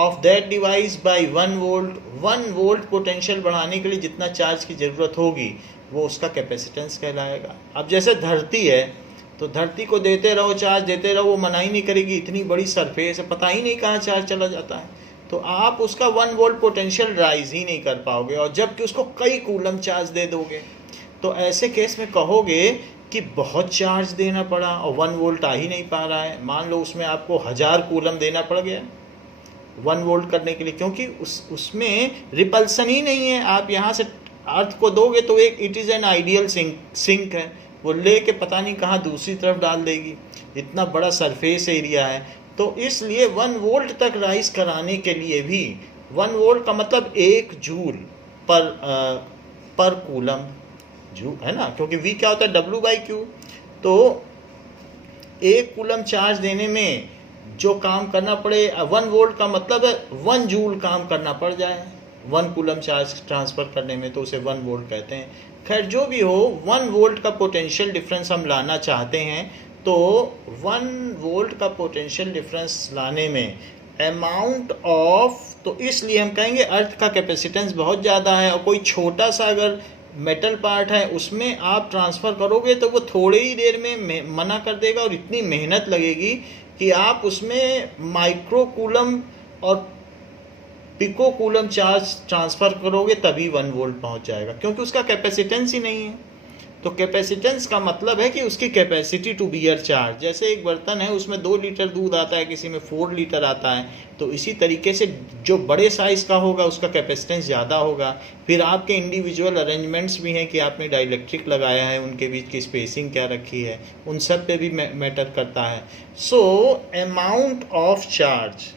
of that device by 1 volt। 1 volt potential बढ़ाने के लिए जितना चार्ज की ज़रूरत होगी वो उसका कैपेसिटेंस कहलाएगा। अब जैसे धरती है, तो धरती को देते रहो चार्ज, देते रहो, वो मना ही नहीं करेगी, इतनी बड़ी सरफेस है, पता ही नहीं कहाँ चार्ज चला जाता है, तो आप उसका 1 वोल्ट पोटेंशियल राइज ही नहीं कर पाओगे, और जबकि उसको कई कूलम चार्ज दे दोगे। तो ऐसे केस में कहोगे कि बहुत चार्ज देना पड़ा और 1 वोल्ट आ ही नहीं पा रहा है। मान लो उसमें आपको 1000 कूलम देना पड़ गया 1 वोल्ट करने के लिए, क्योंकि उसमें रिपल्सन ही नहीं है। आप यहाँ से अर्थ को दोगे तो एक it is an ideal sink है, वो ले के पता नहीं कहाँ दूसरी तरफ डाल देगी, इतना बड़ा सरफेस एरिया है। तो इसलिए 1 वोल्ट तक राइज कराने के लिए भी 1 वोल्ट का मतलब 1 जूल पर कूलम जू है ना, क्योंकि V क्या होता है W/Q। तो 1 कूलम चार्ज देने में जो काम करना पड़े 1 वोल्ट का मतलब है 1 जूल काम करना पड़ जाए 1 कूलम चार्ज ट्रांसफ़र करने में, तो उसे 1 वोल्ट कहते हैं। खैर जो भी हो, 1 वोल्ट का पोटेंशियल डिफरेंस हम लाना चाहते हैं, तो 1 वोल्ट का पोटेंशियल डिफरेंस लाने में अमाउंट ऑफ, तो इसलिए हम कहेंगे अर्थ का कैपेसिटेंस बहुत ज़्यादा है और कोई छोटा सा अगर मेटल पार्ट है उसमें आप ट्रांसफ़र करोगे तो वो थोड़ी ही देर में मना कर देगा और इतनी मेहनत लगेगी कि आप उसमें माइक्रो कूलम और पिको कूलम चार्ज ट्रांसफ़र करोगे तभी 1 वोल्ट पहुंच जाएगा, क्योंकि उसका कैपेसिटेंस ही नहीं है। तो कैपेसिटेंस का मतलब है कि उसकी कैपेसिटी टू बियर चार्ज। जैसे एक बर्तन है उसमें 2 लीटर दूध आता है, किसी में 4 लीटर आता है, तो इसी तरीके से जो बड़े साइज़ का होगा उसका कैपेसिटेंस ज़्यादा होगा। फिर आपके इंडिविजुअल अरेंजमेंट्स भी हैं कि आपने डाइलेक्ट्रिक लगाया है, उनके बीच की स्पेसिंग क्या रखी है, उन सब पे भी मैटर करता है। सो amount of charge,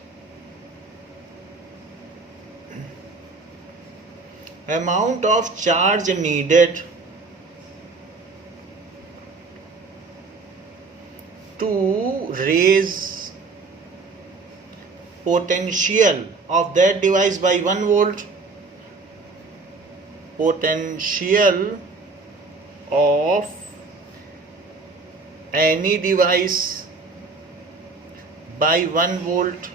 amount of charge needed to raise potential of that device by 1 volt, potential of any device by 1 volt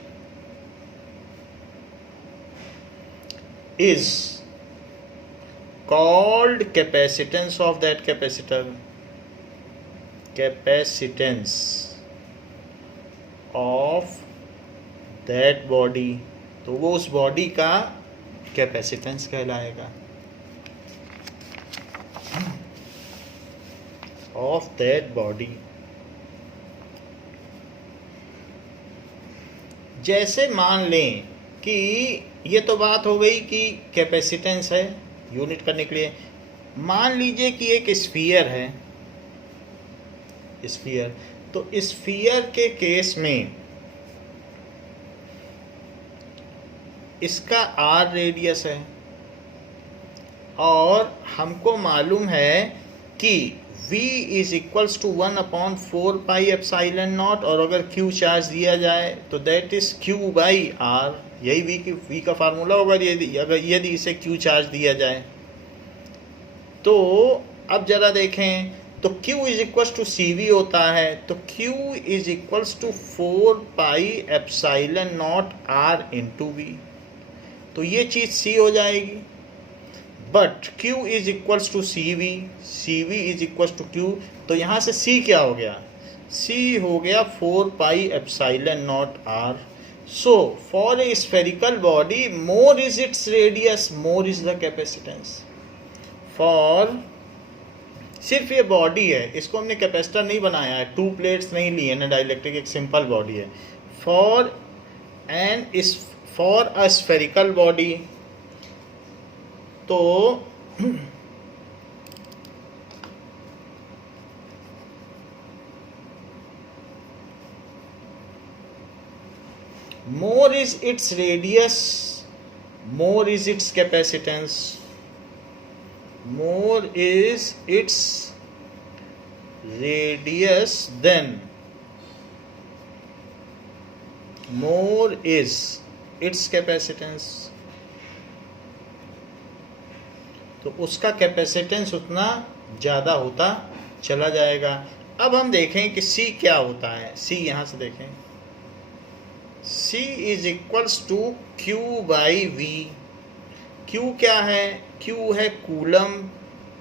is called capacitance of that capacitor, capacitance of that body, तो वो उस बॉडी का कैपेसिटेंस कहलाएगा, ऑफ दैट बॉडी। जैसे मान लें कि ये तो बात हो गई कि कैपेसिटेंस है यूनिट करने के लिए। मान लीजिए कि एक स्फीयर है, स्फीयर, तो स्फीयर के केस में इसका r रेडियस है और हमको मालूम है कि v is equals to 1/4 pi epsilon naught, और अगर q चार्ज दिया जाए तो दैट इज q/r, यही v का फार्मूला होगा यदि इसे q चार्ज दिया जाए। तो अब जरा देखें, तो q is equals to CV होता है, तो q is equals to 4 pi epsilon naught r into v, तो ये चीज़ C हो जाएगी। But q is equals to CV, CV is equals to q, तो यहाँ से C क्या हो गया, C हो गया 4 pi epsilon naught r। So for a spherical body more is its radius, more is the capacitance. For, सिर्फ ये बॉडी है, इसको हमने कैपेसिटर नहीं बनाया है, 2 प्लेट्स नहीं लिए ना, डाइलेक्ट्रिक एक सिंपल बॉडी है। फॉर अ स्फेरिकल बॉडी, तो more is its radius, more is its capacitance, more is its radius, then more is its capacitance, तो उसका कैपेसिटेंस उतना ज़्यादा होता चला जाएगा। अब हम देखें कि C क्या होता है। C यहाँ से देखें, C is equals to Q/V। Q क्या है, Q है कूलम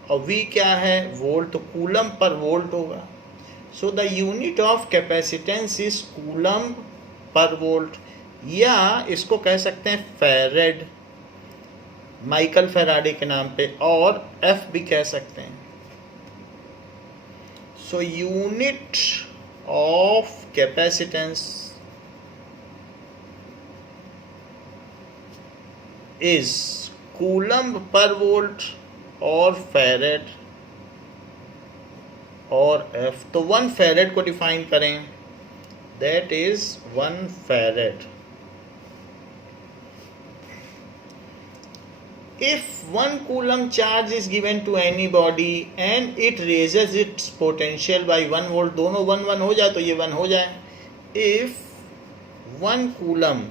और V क्या है, वोल्ट, तो कूलम पर वोल्ट होगा। So the unit of capacitance is coulomb per volt, या इसको कह सकते हैं फेरेड, माइकल फेराडे के नाम पे, और F भी कह सकते हैं। So unit of capacitance is coulomb per volt और farad और F. तो 1 farad को डिफाइन करें, that is 1 farad. If 1 coulomb charge is given to any body and it raises its potential by 1 volt, दोनों 1 1 हो जाए तो ये 1 हो जाए. If 1 coulomb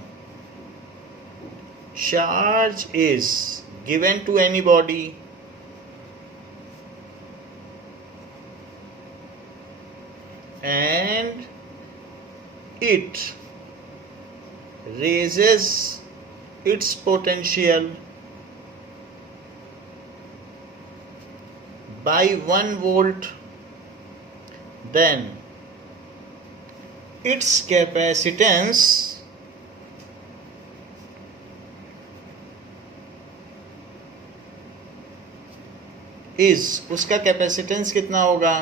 charge is given to any body and it raises its potential by 1 volt, then its capacitance is, उसका कैपेसिटेंस कितना होगा,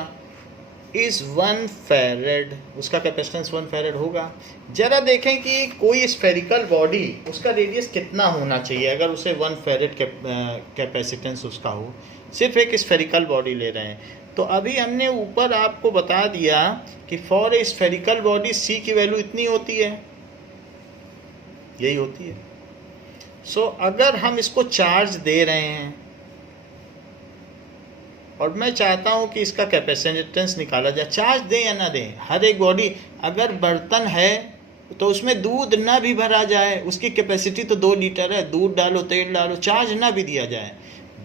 इज 1 फैरेड. उसका कैपेसिटेंस 1 फैरेड होगा. जरा देखें कि कोई स्फेरिकल बॉडी, उसका रेडियस कितना होना चाहिए अगर उसे 1 फैरेड कैपेसिटेंस उसका हो. सिर्फ एक स्फेरिकल बॉडी ले रहे हैं. तो अभी हमने ऊपर आपको बता दिया कि फॉर ए स्फेरिकल बॉडी सी की वैल्यू इतनी होती है, यही होती है. सो अगर हम इसको चार्ज दे रहे हैं और मैं चाहता हूं कि इसका कैपेसिटेंस निकाला जाए, चार्ज दें या ना दें, हर एक बॉडी, अगर बर्तन है तो उसमें दूध ना भी भरा जाए, उसकी कैपेसिटी तो 2 लीटर है, दूध डालो, तेल डालो, चार्ज ना भी दिया जाए,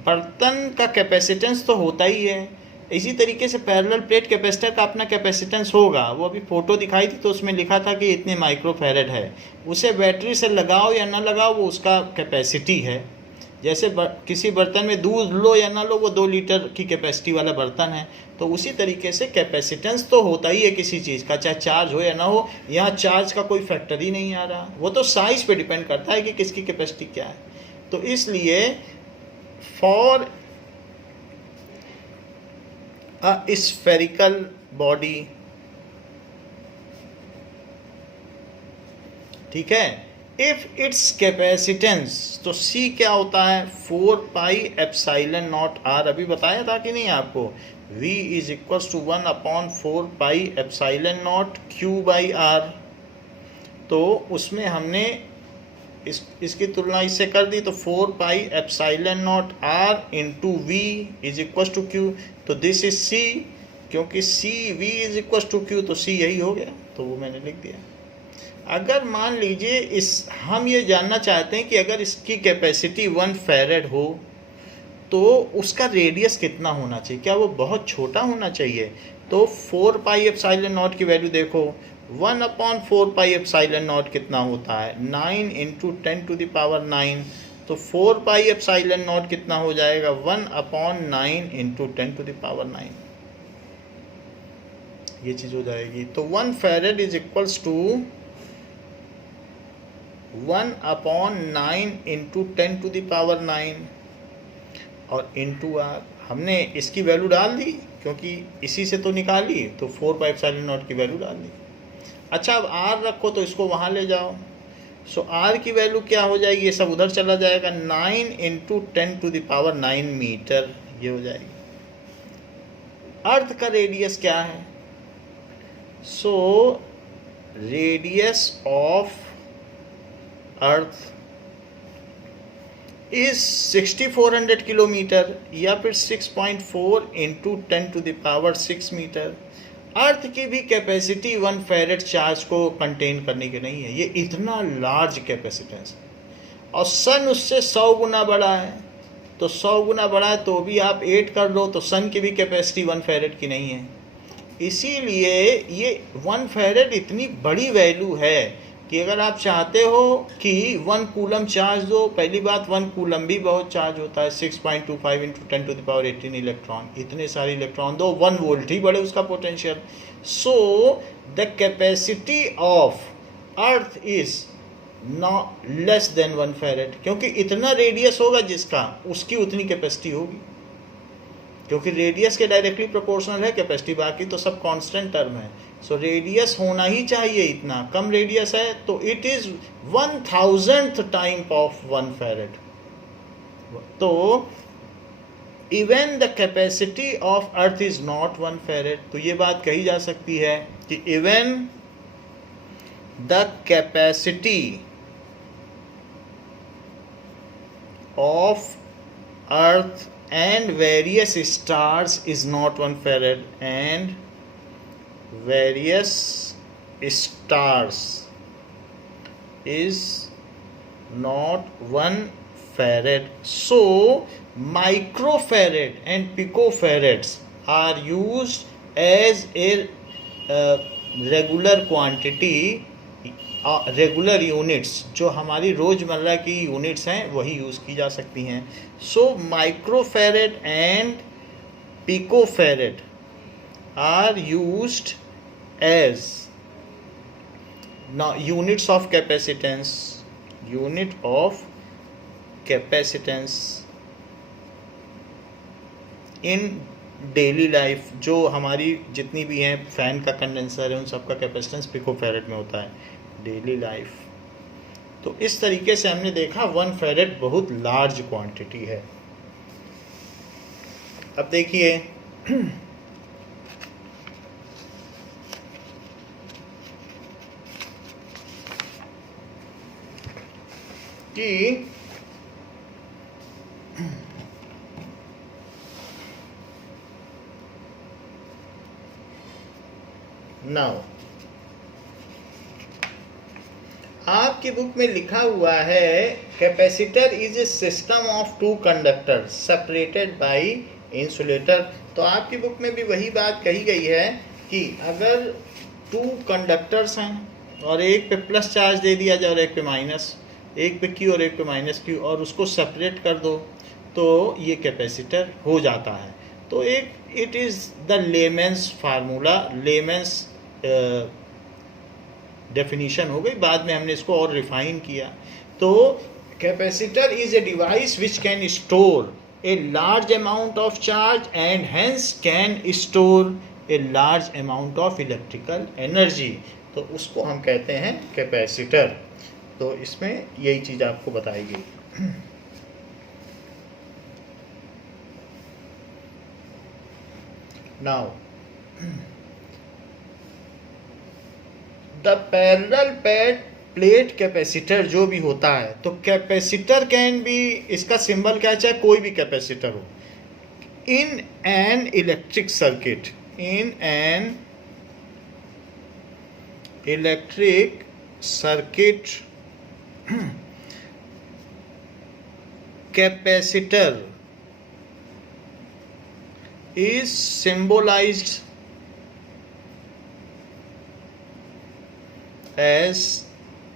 बर्तन का कैपेसिटेंस तो होता ही है. इसी तरीके से पैरेलल प्लेट कैपेसिटर का अपना कैपेसिटेंस होगा. वो अभी फ़ोटो दिखाई थी तो उसमें लिखा था कि इतने माइक्रोफैरेड है. उसे बैटरी से लगाओ या ना लगाओ, वो उसका कैपेसिटी है. जैसे किसी बर्तन में दूध लो या ना लो, वो 2 लीटर की कैपेसिटी वाला बर्तन है. तो उसी तरीके से कैपेसिटेंस तो होता ही है किसी चीज़ का, चाहे चार्ज हो या ना हो. यहाँ चार्ज का कोई फैक्टर ही नहीं आ रहा, वो तो साइज पे डिपेंड करता है कि किसकी कैपेसिटी क्या है. तो इसलिए फॉर अ स्फेरिकल बॉडी, ठीक है, इफ इट्स कैपेसिटेंस, तो C क्या होता है, 4 पाई एप्सिलॉन नॉट R. अभी बताया था कि नहीं आपको, V is equals to 1/4 pi epsilon naught Q by R. तो उसमें हमने इसकी तुलना इससे कर दी, तो 4 pi epsilon naught R into V is equals to Q. तो दिस इज C, क्योंकि C V is equals to Q, तो C यही हो गया, तो वो मैंने लिख दिया. अगर मान लीजिए हम ये जानना चाहते हैं कि अगर इसकी कैपेसिटी 1 फैरेड हो तो उसका रेडियस कितना होना चाहिए, क्या वो बहुत छोटा होना चाहिए. तो 4 पाई एप्सिलॉन नॉट की वैल्यू देखो, 1/4 पाई एप्सिलॉन नॉट कितना होता है, 9 इंटू 10 टू द पावर 9. तो 4 पाई एप्सिलॉन नॉट कितना हो जाएगा, 1/9 इंटू 10 टू द पावर 9. ये चीज़ हो जाएगी. तो 1 farad is equals to 1/9 into 10 to the power 9 और इंटू R. हमने इसकी वैल्यू डाल दी क्योंकि इसी से तो निकाली, तो 4 पाई एप्सिलॉन नॉट की वैल्यू डाल दी. अच्छा, अब R रखो तो इसको वहाँ ले जाओ. सो R की वैल्यू क्या हो जाएगी, ये सब उधर चला जाएगा, 9 into 10 to the power 9 metre, ये हो जाएगी. अर्थ का रेडियस क्या है, so radius of earth is 6400 kilometre या फिर 6.4 into 10 to the power 6 metre. Earth की भी कैपेसिटी 1 फैरेड चार्ज को कंटेन करने की नहीं है, ये इतना लार्ज कैपेसिटेंस. और सन उससे 100 गुना बड़ा है, तो 100 गुना बड़ा है तो भी आप 8 कर लो, तो सन की भी कैपेसिटी 1 फैरेड की नहीं है. इसीलिए ये 1 फैरेड इतनी बड़ी वैल्यू है कि अगर आप चाहते हो कि 1 कूलम चार्ज दो, पहली बात 1 कूलम भी बहुत चार्ज होता है, 6.25 into 10 to the power 18 electron, इतने सारे इलेक्ट्रॉन दो, 1 वोल्ट ही बढ़े उसका potential. So the capacity of earth is not less than 1 farad, क्योंकि इतना रेडियस होगा जिसका, उसकी उतनी कैपेसिटी होगी. क्योंकि रेडियस के डायरेक्टली प्रोपोर्शनल है कैपेसिटी, बाकी तो सब कांस्टेंट टर्म है। सो रेडियस होना ही चाहिए इतना, कम रेडियस है तो it is 1000th time of 1 farad. तो even the capacity of earth is not 1 farad. तो ये बात कही जा सकती है कि even the capacity of earth and various stars is not 1 farad, and various stars is not 1 farad. So microfarad and picofarads are used as a regular quantity, regular units, जो हमारी रोज़मर्रा की यूनिट्स हैं वही यूज़ की जा सकती हैं। So microfarad and picofarad are used as units of capacitance, unit of capacitance in daily life. जो हमारी जितनी भी हैं, फैन का कंडेंसर है, उन सब का कैपेसिटेंस पिकोफैरेड में होता है डेली लाइफ। तो इस तरीके से हमने देखा 1 फैरेड बहुत लार्ज क्वांटिटी है। अब देखिए कि नाउ आपकी बुक में लिखा हुआ है capacitor is A system of 2 conductor separated by insulator. तो आपकी बुक में भी वही बात कही गई है कि अगर 2 कंडक्टर्स हैं और एक पे प्लस चार्ज दे दिया जाए और एक पे माइनस, एक पे क्यू और एक पे माइनस क्यू, और उसको सेपरेट कर दो तो ये कैपेसिटर हो जाता है। तो एक it is the layman's formula, layman's definition हो गई। बाद में हमने इसको और रिफाइन किया। तो capacitor is a device which can store A large amount of charge and hence can store A large amount of electrical energy. तो उसको हम कहते हैं कैपेसिटर। तो इसमें यही चीज़ आपको बताई गई। Now the parallel plate capacitor जो भी होता है, तो कैपेसिटर कैन बी, इसका सिंबल क्या, चाहे कोई भी कैपेसिटर हो, in an electric circuit, in an electric circuit capacitor is symbolised as,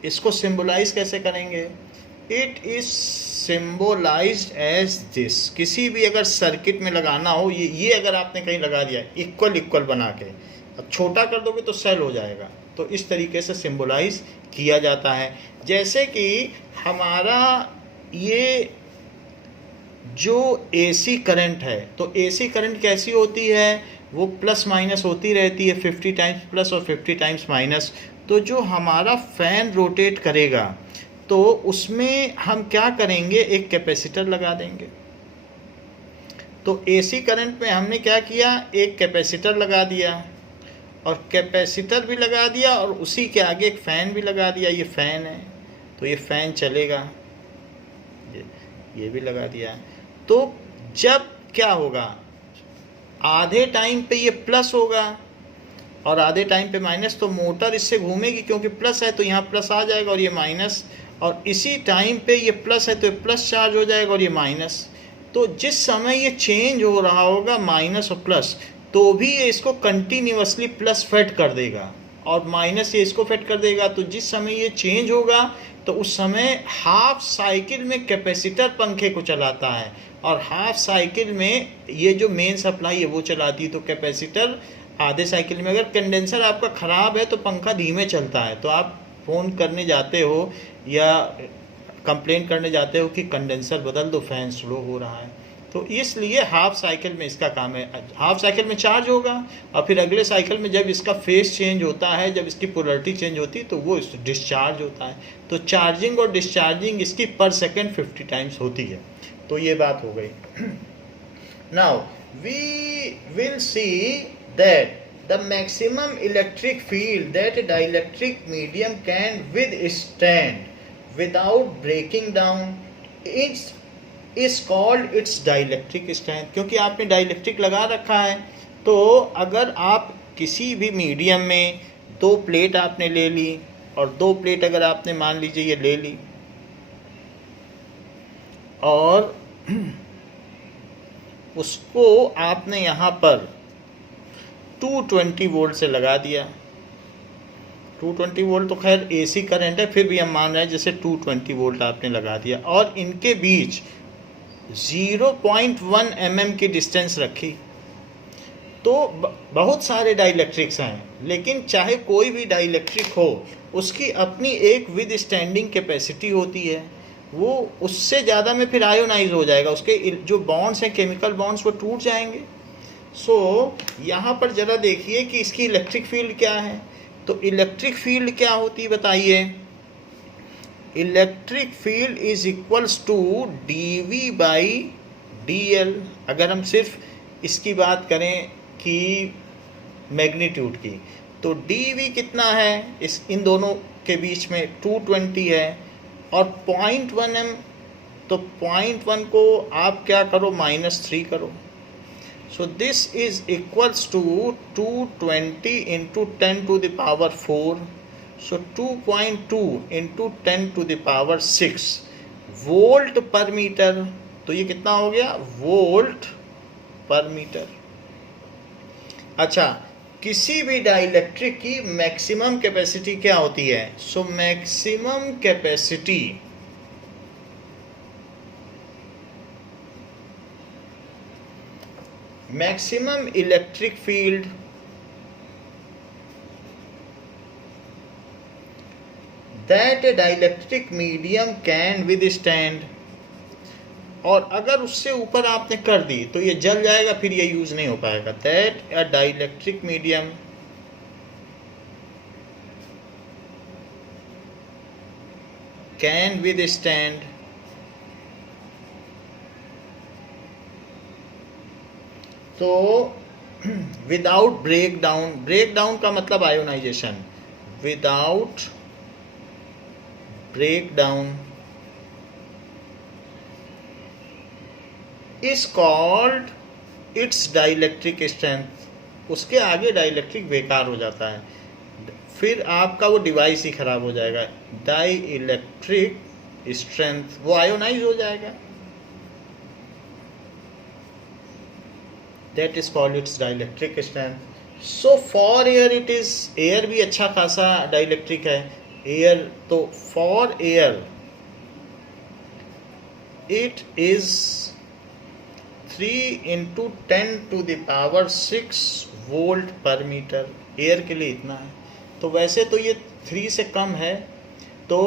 इसको सिंबलाइज कैसे करेंगे, it is symbolised as this. किसी भी अगर सर्किट में लगाना हो, ये अगर आपने कहीं लगा दिया इक्वल इक्वल बना के, अब छोटा कर दोगे तो सेल हो जाएगा। तो इस तरीके से सिंबलाइज किया जाता है। जैसे कि हमारा ये जो एसी करंट है, तो एसी करंट कैसी होती है, वो प्लस माइनस होती रहती है, 50 टाइम्स प्लस और 50 टाइम्स माइनस। तो जो हमारा फैन रोटेट करेगा तो उसमें हम क्या करेंगे, एक कैपेसिटर लगा देंगे। तो एसी करंट में हमने क्या किया, एक कैपेसिटर लगा दिया और कैपेसिटर भी लगा दिया और उसी के आगे एक फ़ैन भी लगा दिया। ये फ़ैन है तो ये फ़ैन चलेगा, ये भी लगा दिया। तो जब क्या होगा, आधे टाइम पे ये प्लस होगा और आधे टाइम पे माइनस, तो मोटर इससे घूमेगी, क्योंकि प्लस है तो यहाँ प्लस आ जाएगा और ये माइनस, और इसी टाइम पे ये प्लस है तो ये प्लस चार्ज हो जाएगा और ये माइनस। तो जिस समय ये चेंज हो रहा होगा माइनस और प्लस, तो भी ये इसको कंटिन्यूअसली प्लस फेड कर देगा और माइनस ये इसको फेड कर देगा। तो जिस समय ये चेंज होगा तो उस समय हाफ साइकिल में कैपेसिटर पंखे को चलाता है और हाफ साइकिल में ये जो मेन सप्लाई है वो चलाती है। तो कैपेसिटर आधे साइकिल में, अगर कंडेंसर आपका ख़राब है तो पंखा धीमे चलता है, तो आप फ़ोन करने जाते हो या कंप्लेंट करने जाते हो कि कंडेंसर बदल दो, फैन स्लो हो रहा है। तो इसलिए हाफ साइकिल में इसका काम है, हाफ साइकिल में चार्ज होगा और फिर अगले साइकिल में जब इसका फेस चेंज होता है, जब इसकी पोलरिटी चेंज होती है तो वो डिस्चार्ज होता है। तो चार्जिंग और डिस्चार्जिंग इसकी पर सेकेंड 50 टाइम्स होती है। तो ये बात हो गई। Now we will see that the maximum electric field that a dielectric medium can withstand without breaking down is called its dielectric strength। क्योंकि आपने डाइलेक्ट्रिक लगा रखा है, तो अगर आप किसी भी मीडियम में दो प्लेट आपने ले ली और दो प्लेट अगर आपने मान लीजिए ये ले ली और उसको आपने यहाँ पर 220 वोल्ट से लगा दिया। 220 वोल्ट तो खैर एसी करंट है, फिर भी हम मान रहे हैं जैसे 220 वोल्ट आपने लगा दिया और इनके बीच 0.1 mm की डिस्टेंस रखी। तो बहुत सारे डाइलेक्ट्रिक्स हैं, लेकिन चाहे कोई भी डाइलेक्ट्रिक हो उसकी अपनी एक विद स्टैंडिंग कैपेसिटी होती है। वो उससे ज़्यादा में फिर आयोनाइज हो जाएगा, उसके जो बॉन्ड्स हैं केमिकल बॉन्ड्स वो टूट जाएंगे। सो यहाँ पर ज़रा देखिए कि इसकी इलेक्ट्रिक फील्ड क्या है। तो इलेक्ट्रिक फील्ड क्या होती है बताइए। Electric field is equals to dV/dl। अगर हम सिर्फ इसकी बात करें कि मैग्नीट्यूड की, तो dV कितना है इन दोनों के बीच में 220 है और 0.1 m, तो 0.1 को आप क्या करो -3 करो। So this is equals to 220 into 10 to the power 4. So 2.2 into 10 to the power 6 volt पर मीटर। तो ये कितना हो गया वोल्ट पर मीटर। अच्छा, किसी भी डाइलेक्ट्रिक की मैक्सिमम कैपेसिटी क्या होती है। So maximum capacity maximum electric field that a dielectric medium can withstand। और अगर उससे ऊपर आपने कर दी तो ये जल जाएगा, फिर ये यूज नहीं हो पाएगा। that a dielectric medium can withstand तो without break down, break down का मतलब ionisation, without break down is called its dielectric strength. उसके आगे डाइलेक्ट्रिक बेकार हो जाता है, फिर आपका वो डिवाइस ही खराब हो जाएगा। डाई इलेक्ट्रिक स्ट्रेंथ वो आयोनाइज हो जाएगा। That is called its dielectric strength. So for air it is, air भी अच्छा खासा डाइलेक्ट्रिक है। एयर तो for air it is 3 into 10 to the power 6 volt पर मीटर। एयर के लिए इतना है। तो वैसे तो ये 3 से कम है, तो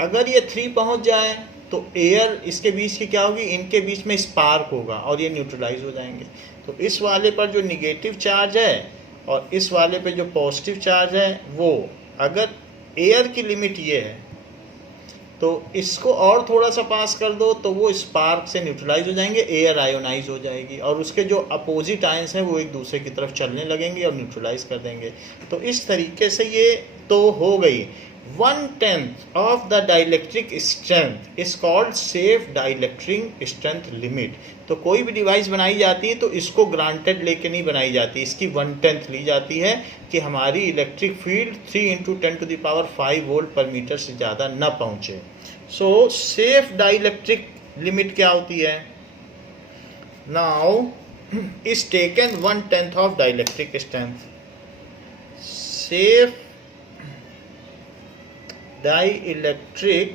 अगर ये 3 पहुंच जाए तो एयर इसके बीच की क्या होगी, इनके बीच में स्पार्क होगा और ये न्यूट्रलाइज हो जाएंगे। तो इस वाले पर जो निगेटिव चार्ज है और इस वाले पे जो पॉजिटिव चार्ज है, वो अगर एयर की लिमिट ये है तो इसको और थोड़ा सा पास कर दो तो वो स्पार्क से न्यूट्रलाइज हो जाएंगे, एयर आयोनाइज हो जाएगी और उसके जो अपोजिट आयंस हैं वो एक दूसरे की तरफ चलने लगेंगे और न्यूट्रलाइज कर देंगे। तो इस तरीके से ये तो हो गई। 1/10 of the dielectric strength is called safe dielectric strength limit। तो कोई भी डिवाइस बनाई जाती है तो इसको ग्रांटेड लेके नहीं बनाई जाती, इसकी 1/10 ली जाती है कि हमारी electric field 3 into 10 to the power 5 volt पर मीटर से ज़्यादा न पहुँचे। सो सेफ डाइलेक्ट्रिक लिमिट क्या होती है। Now is taken 1/10 of dielectric strength। Safe dielectric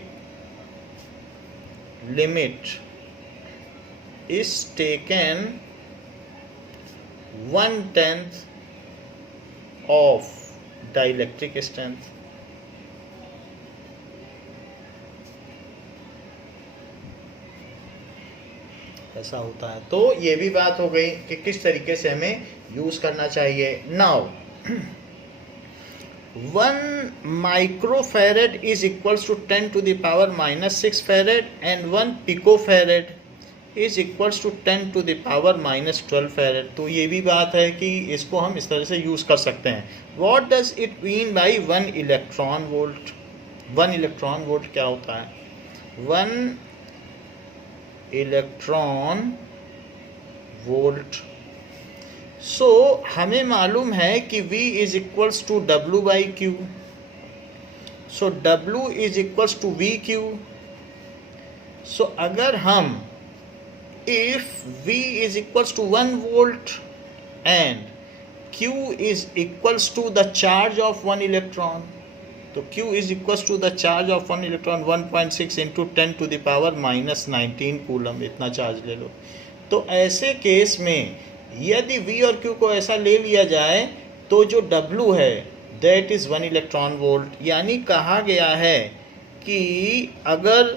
limit is taken 1/10 of dielectric strength। ऐसा होता है। तो ये भी बात हो गई कि किस तरीके से हमें यूज़ करना चाहिए। Now 1 microfarad is equals to 10 to the power minus 6 farad and 1 picofarad is equals to 10 to the power minus 12 farad। तो ये भी बात है कि इसको हम इस तरह से यूज़ कर सकते हैं। What does it mean by 1 electron volt? 1 electron volt क्या होता है? 1 इलेक्ट्रॉन वोल्ट। सो हमें मालूम है कि V is equals to W by Q. So W is equals to V Q. So अगर हम if V is equals to 1 volt and Q is equals to the charge of 1 electron, तो Q is equals to the charge of 1 electron 1.6 into 10 to the power minus 19 coulomb, इतना चार्ज ले लो। तो ऐसे केस में यदि V और Q को ऐसा ले लिया जाए तो जो W है दैट इज़ 1 इलेक्ट्रॉन वोल्ट। यानी कहा गया है कि अगर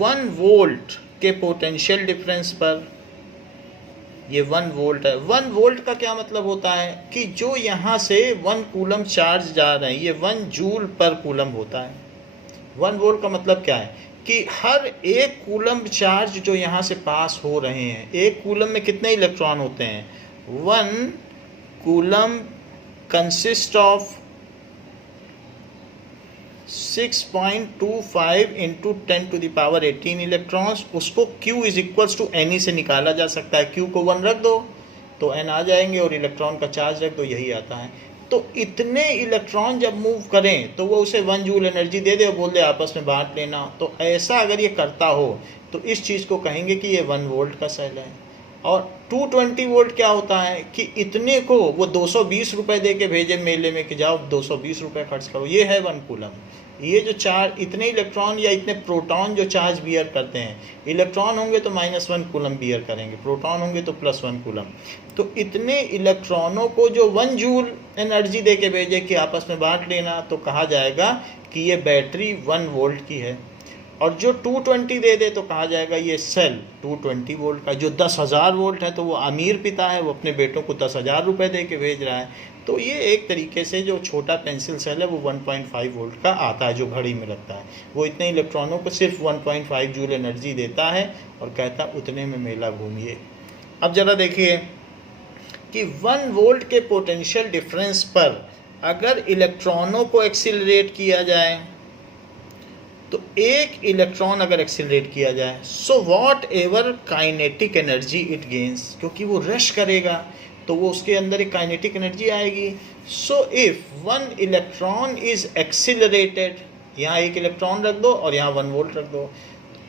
1 वोल्ट के पोटेंशियल डिफरेंस पर, ये 1 वोल्ट है, 1 वोल्ट का क्या मतलब होता है कि जो यहाँ से 1 कूलम चार्ज जा रहे हैं ये 1 जूल पर कूलम होता है। 1 वोल्ट का मतलब क्या है कि हर एक कूलम चार्ज जो यहाँ से पास हो रहे हैं, एक कूलम में कितने इलेक्ट्रॉन होते हैं? 1 coulomb consist of 6.25 into 10 to the power 18 electrons. उसको Q is equals to NE से निकाला जा सकता है। Q को 1 रख दो तो N आ जाएंगे और इलेक्ट्रॉन का चार्ज रख दो, यही आता है। तो इतने इलेक्ट्रॉन जब मूव करें तो वो उसे 1 जूल एनर्जी दे दे और बोल दे आपस में बांट लेना। तो ऐसा अगर ये करता हो तो इस चीज़ को कहेंगे कि ये 1 वोल्ट का सेल है। और 220 वोल्ट क्या होता है कि इतने को वो 220 रुपये दे के भेजे मेले में कि जाओ 220 रुपये खर्च करो, ये है 1 कूलम। ये जो चार्ज, इतने इलेक्ट्रॉन या इतने प्रोटॉन जो चार्ज बियर करते हैं, इलेक्ट्रॉन होंगे तो -1 कूलम बियर करेंगे, प्रोटॉन होंगे तो +1 कूलम। तो इतने इलेक्ट्रॉनों को जो 1 जूल एनर्जी दे के भेजे कि आपस में बांट लेना, तो कहा जाएगा कि ये बैटरी 1 वोल्ट की है। और जो 220 दे दे तो कहा जाएगा ये सेल 220 वोल्ट का। जो 10,000 वोल्ट है तो वो अमीर पिता है, वो अपने बेटों को 10,000 रुपये दे के भेज रहा है। तो ये एक तरीके से जो छोटा पेंसिल सेल है वो 1.5 वोल्ट का आता है, जो घड़ी में लगता है। वो इतने इलेक्ट्रॉनों को सिर्फ 1.5 जूल एनर्जी देता है और कहता है उतने में मेला घूमिए। अब ज़रा देखिए कि 1 वोल्ट के पोटेंशियल डिफरेंस पर अगर इलेक्ट्रॉनों को एक्सिलरेट किया जाए, तो एक इलेक्ट्रॉन अगर एक्सिलरेट किया जाए, so what ever kinetic energy it gains, क्योंकि वो रश करेगा तो वो उसके अंदर एक काइनेटिक एनर्जी आएगी। सो इफ 1 इलेक्ट्रॉन इज एक्सिलरेटेड, यहाँ एक इलेक्ट्रॉन रख दो और यहाँ 1 वोल्ट रख दो,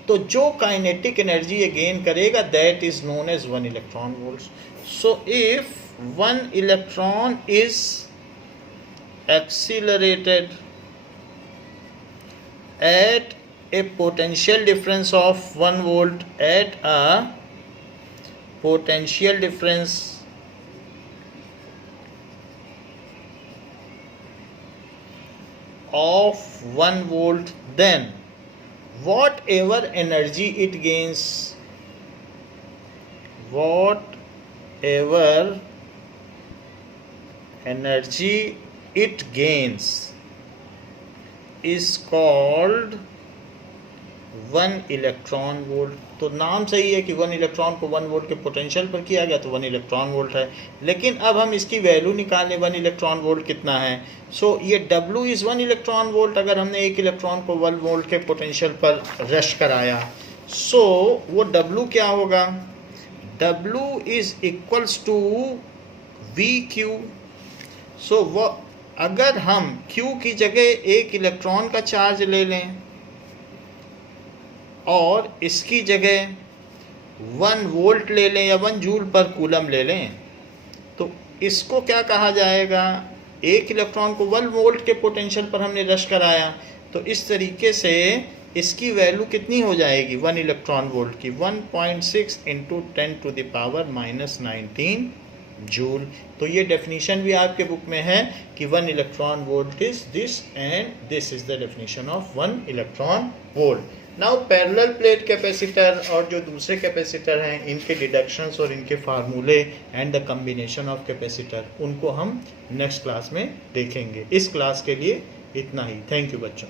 तो जो काइनेटिक एनर्जी ये गेन करेगा that is known as 1 electron volt. So if 1 electron is accelerated at a potential difference of 1 volt, at a potential difference of 1 volt, then whatever energy it gains, whatever energy it gains is called 1 electron volt. तो नाम सही है कि 1 इलेक्ट्रॉन को 1 वोल्ट के पोटेंशियल पर किया गया तो 1 इलेक्ट्रॉन वोल्ट है। लेकिन अब हम इसकी वैल्यू निकालें 1 इलेक्ट्रॉन वोल्ट कितना है। सो ये W इज़ 1 इलेक्ट्रॉन वोल्ट। अगर हमने एक इलेक्ट्रॉन को 1 वोल्ट के पोटेंशियल पर रश कराया, सो वो W क्या होगा? W is equals to VQ। So वो अगर हम Q की जगह एक इलेक्ट्रॉन का चार्ज ले लें और इसकी जगह 1 वोल्ट ले लें या 1 जूल पर कूलम ले लें, तो इसको क्या कहा जाएगा? एक इलेक्ट्रॉन को 1 वोल्ट के पोटेंशियल पर हमने रश कराया, तो इस तरीके से इसकी वैल्यू कितनी हो जाएगी 1 इलेक्ट्रॉन वोल्ट की? 1.6 into 10 to the power -19 joule. तो ये डेफिनेशन भी आपके बुक में है कि 1 electron volt is this and this is the definition of 1 electron volt. Now parallel plate capacitor और जो दूसरे कैपेसिटर हैं इनके डिडक्शंस और इनके फार्मूले and the combination of capacitor उनको हम नेक्स्ट क्लास में देखेंगे। इस क्लास के लिए इतना ही। थैंक यू बच्चों।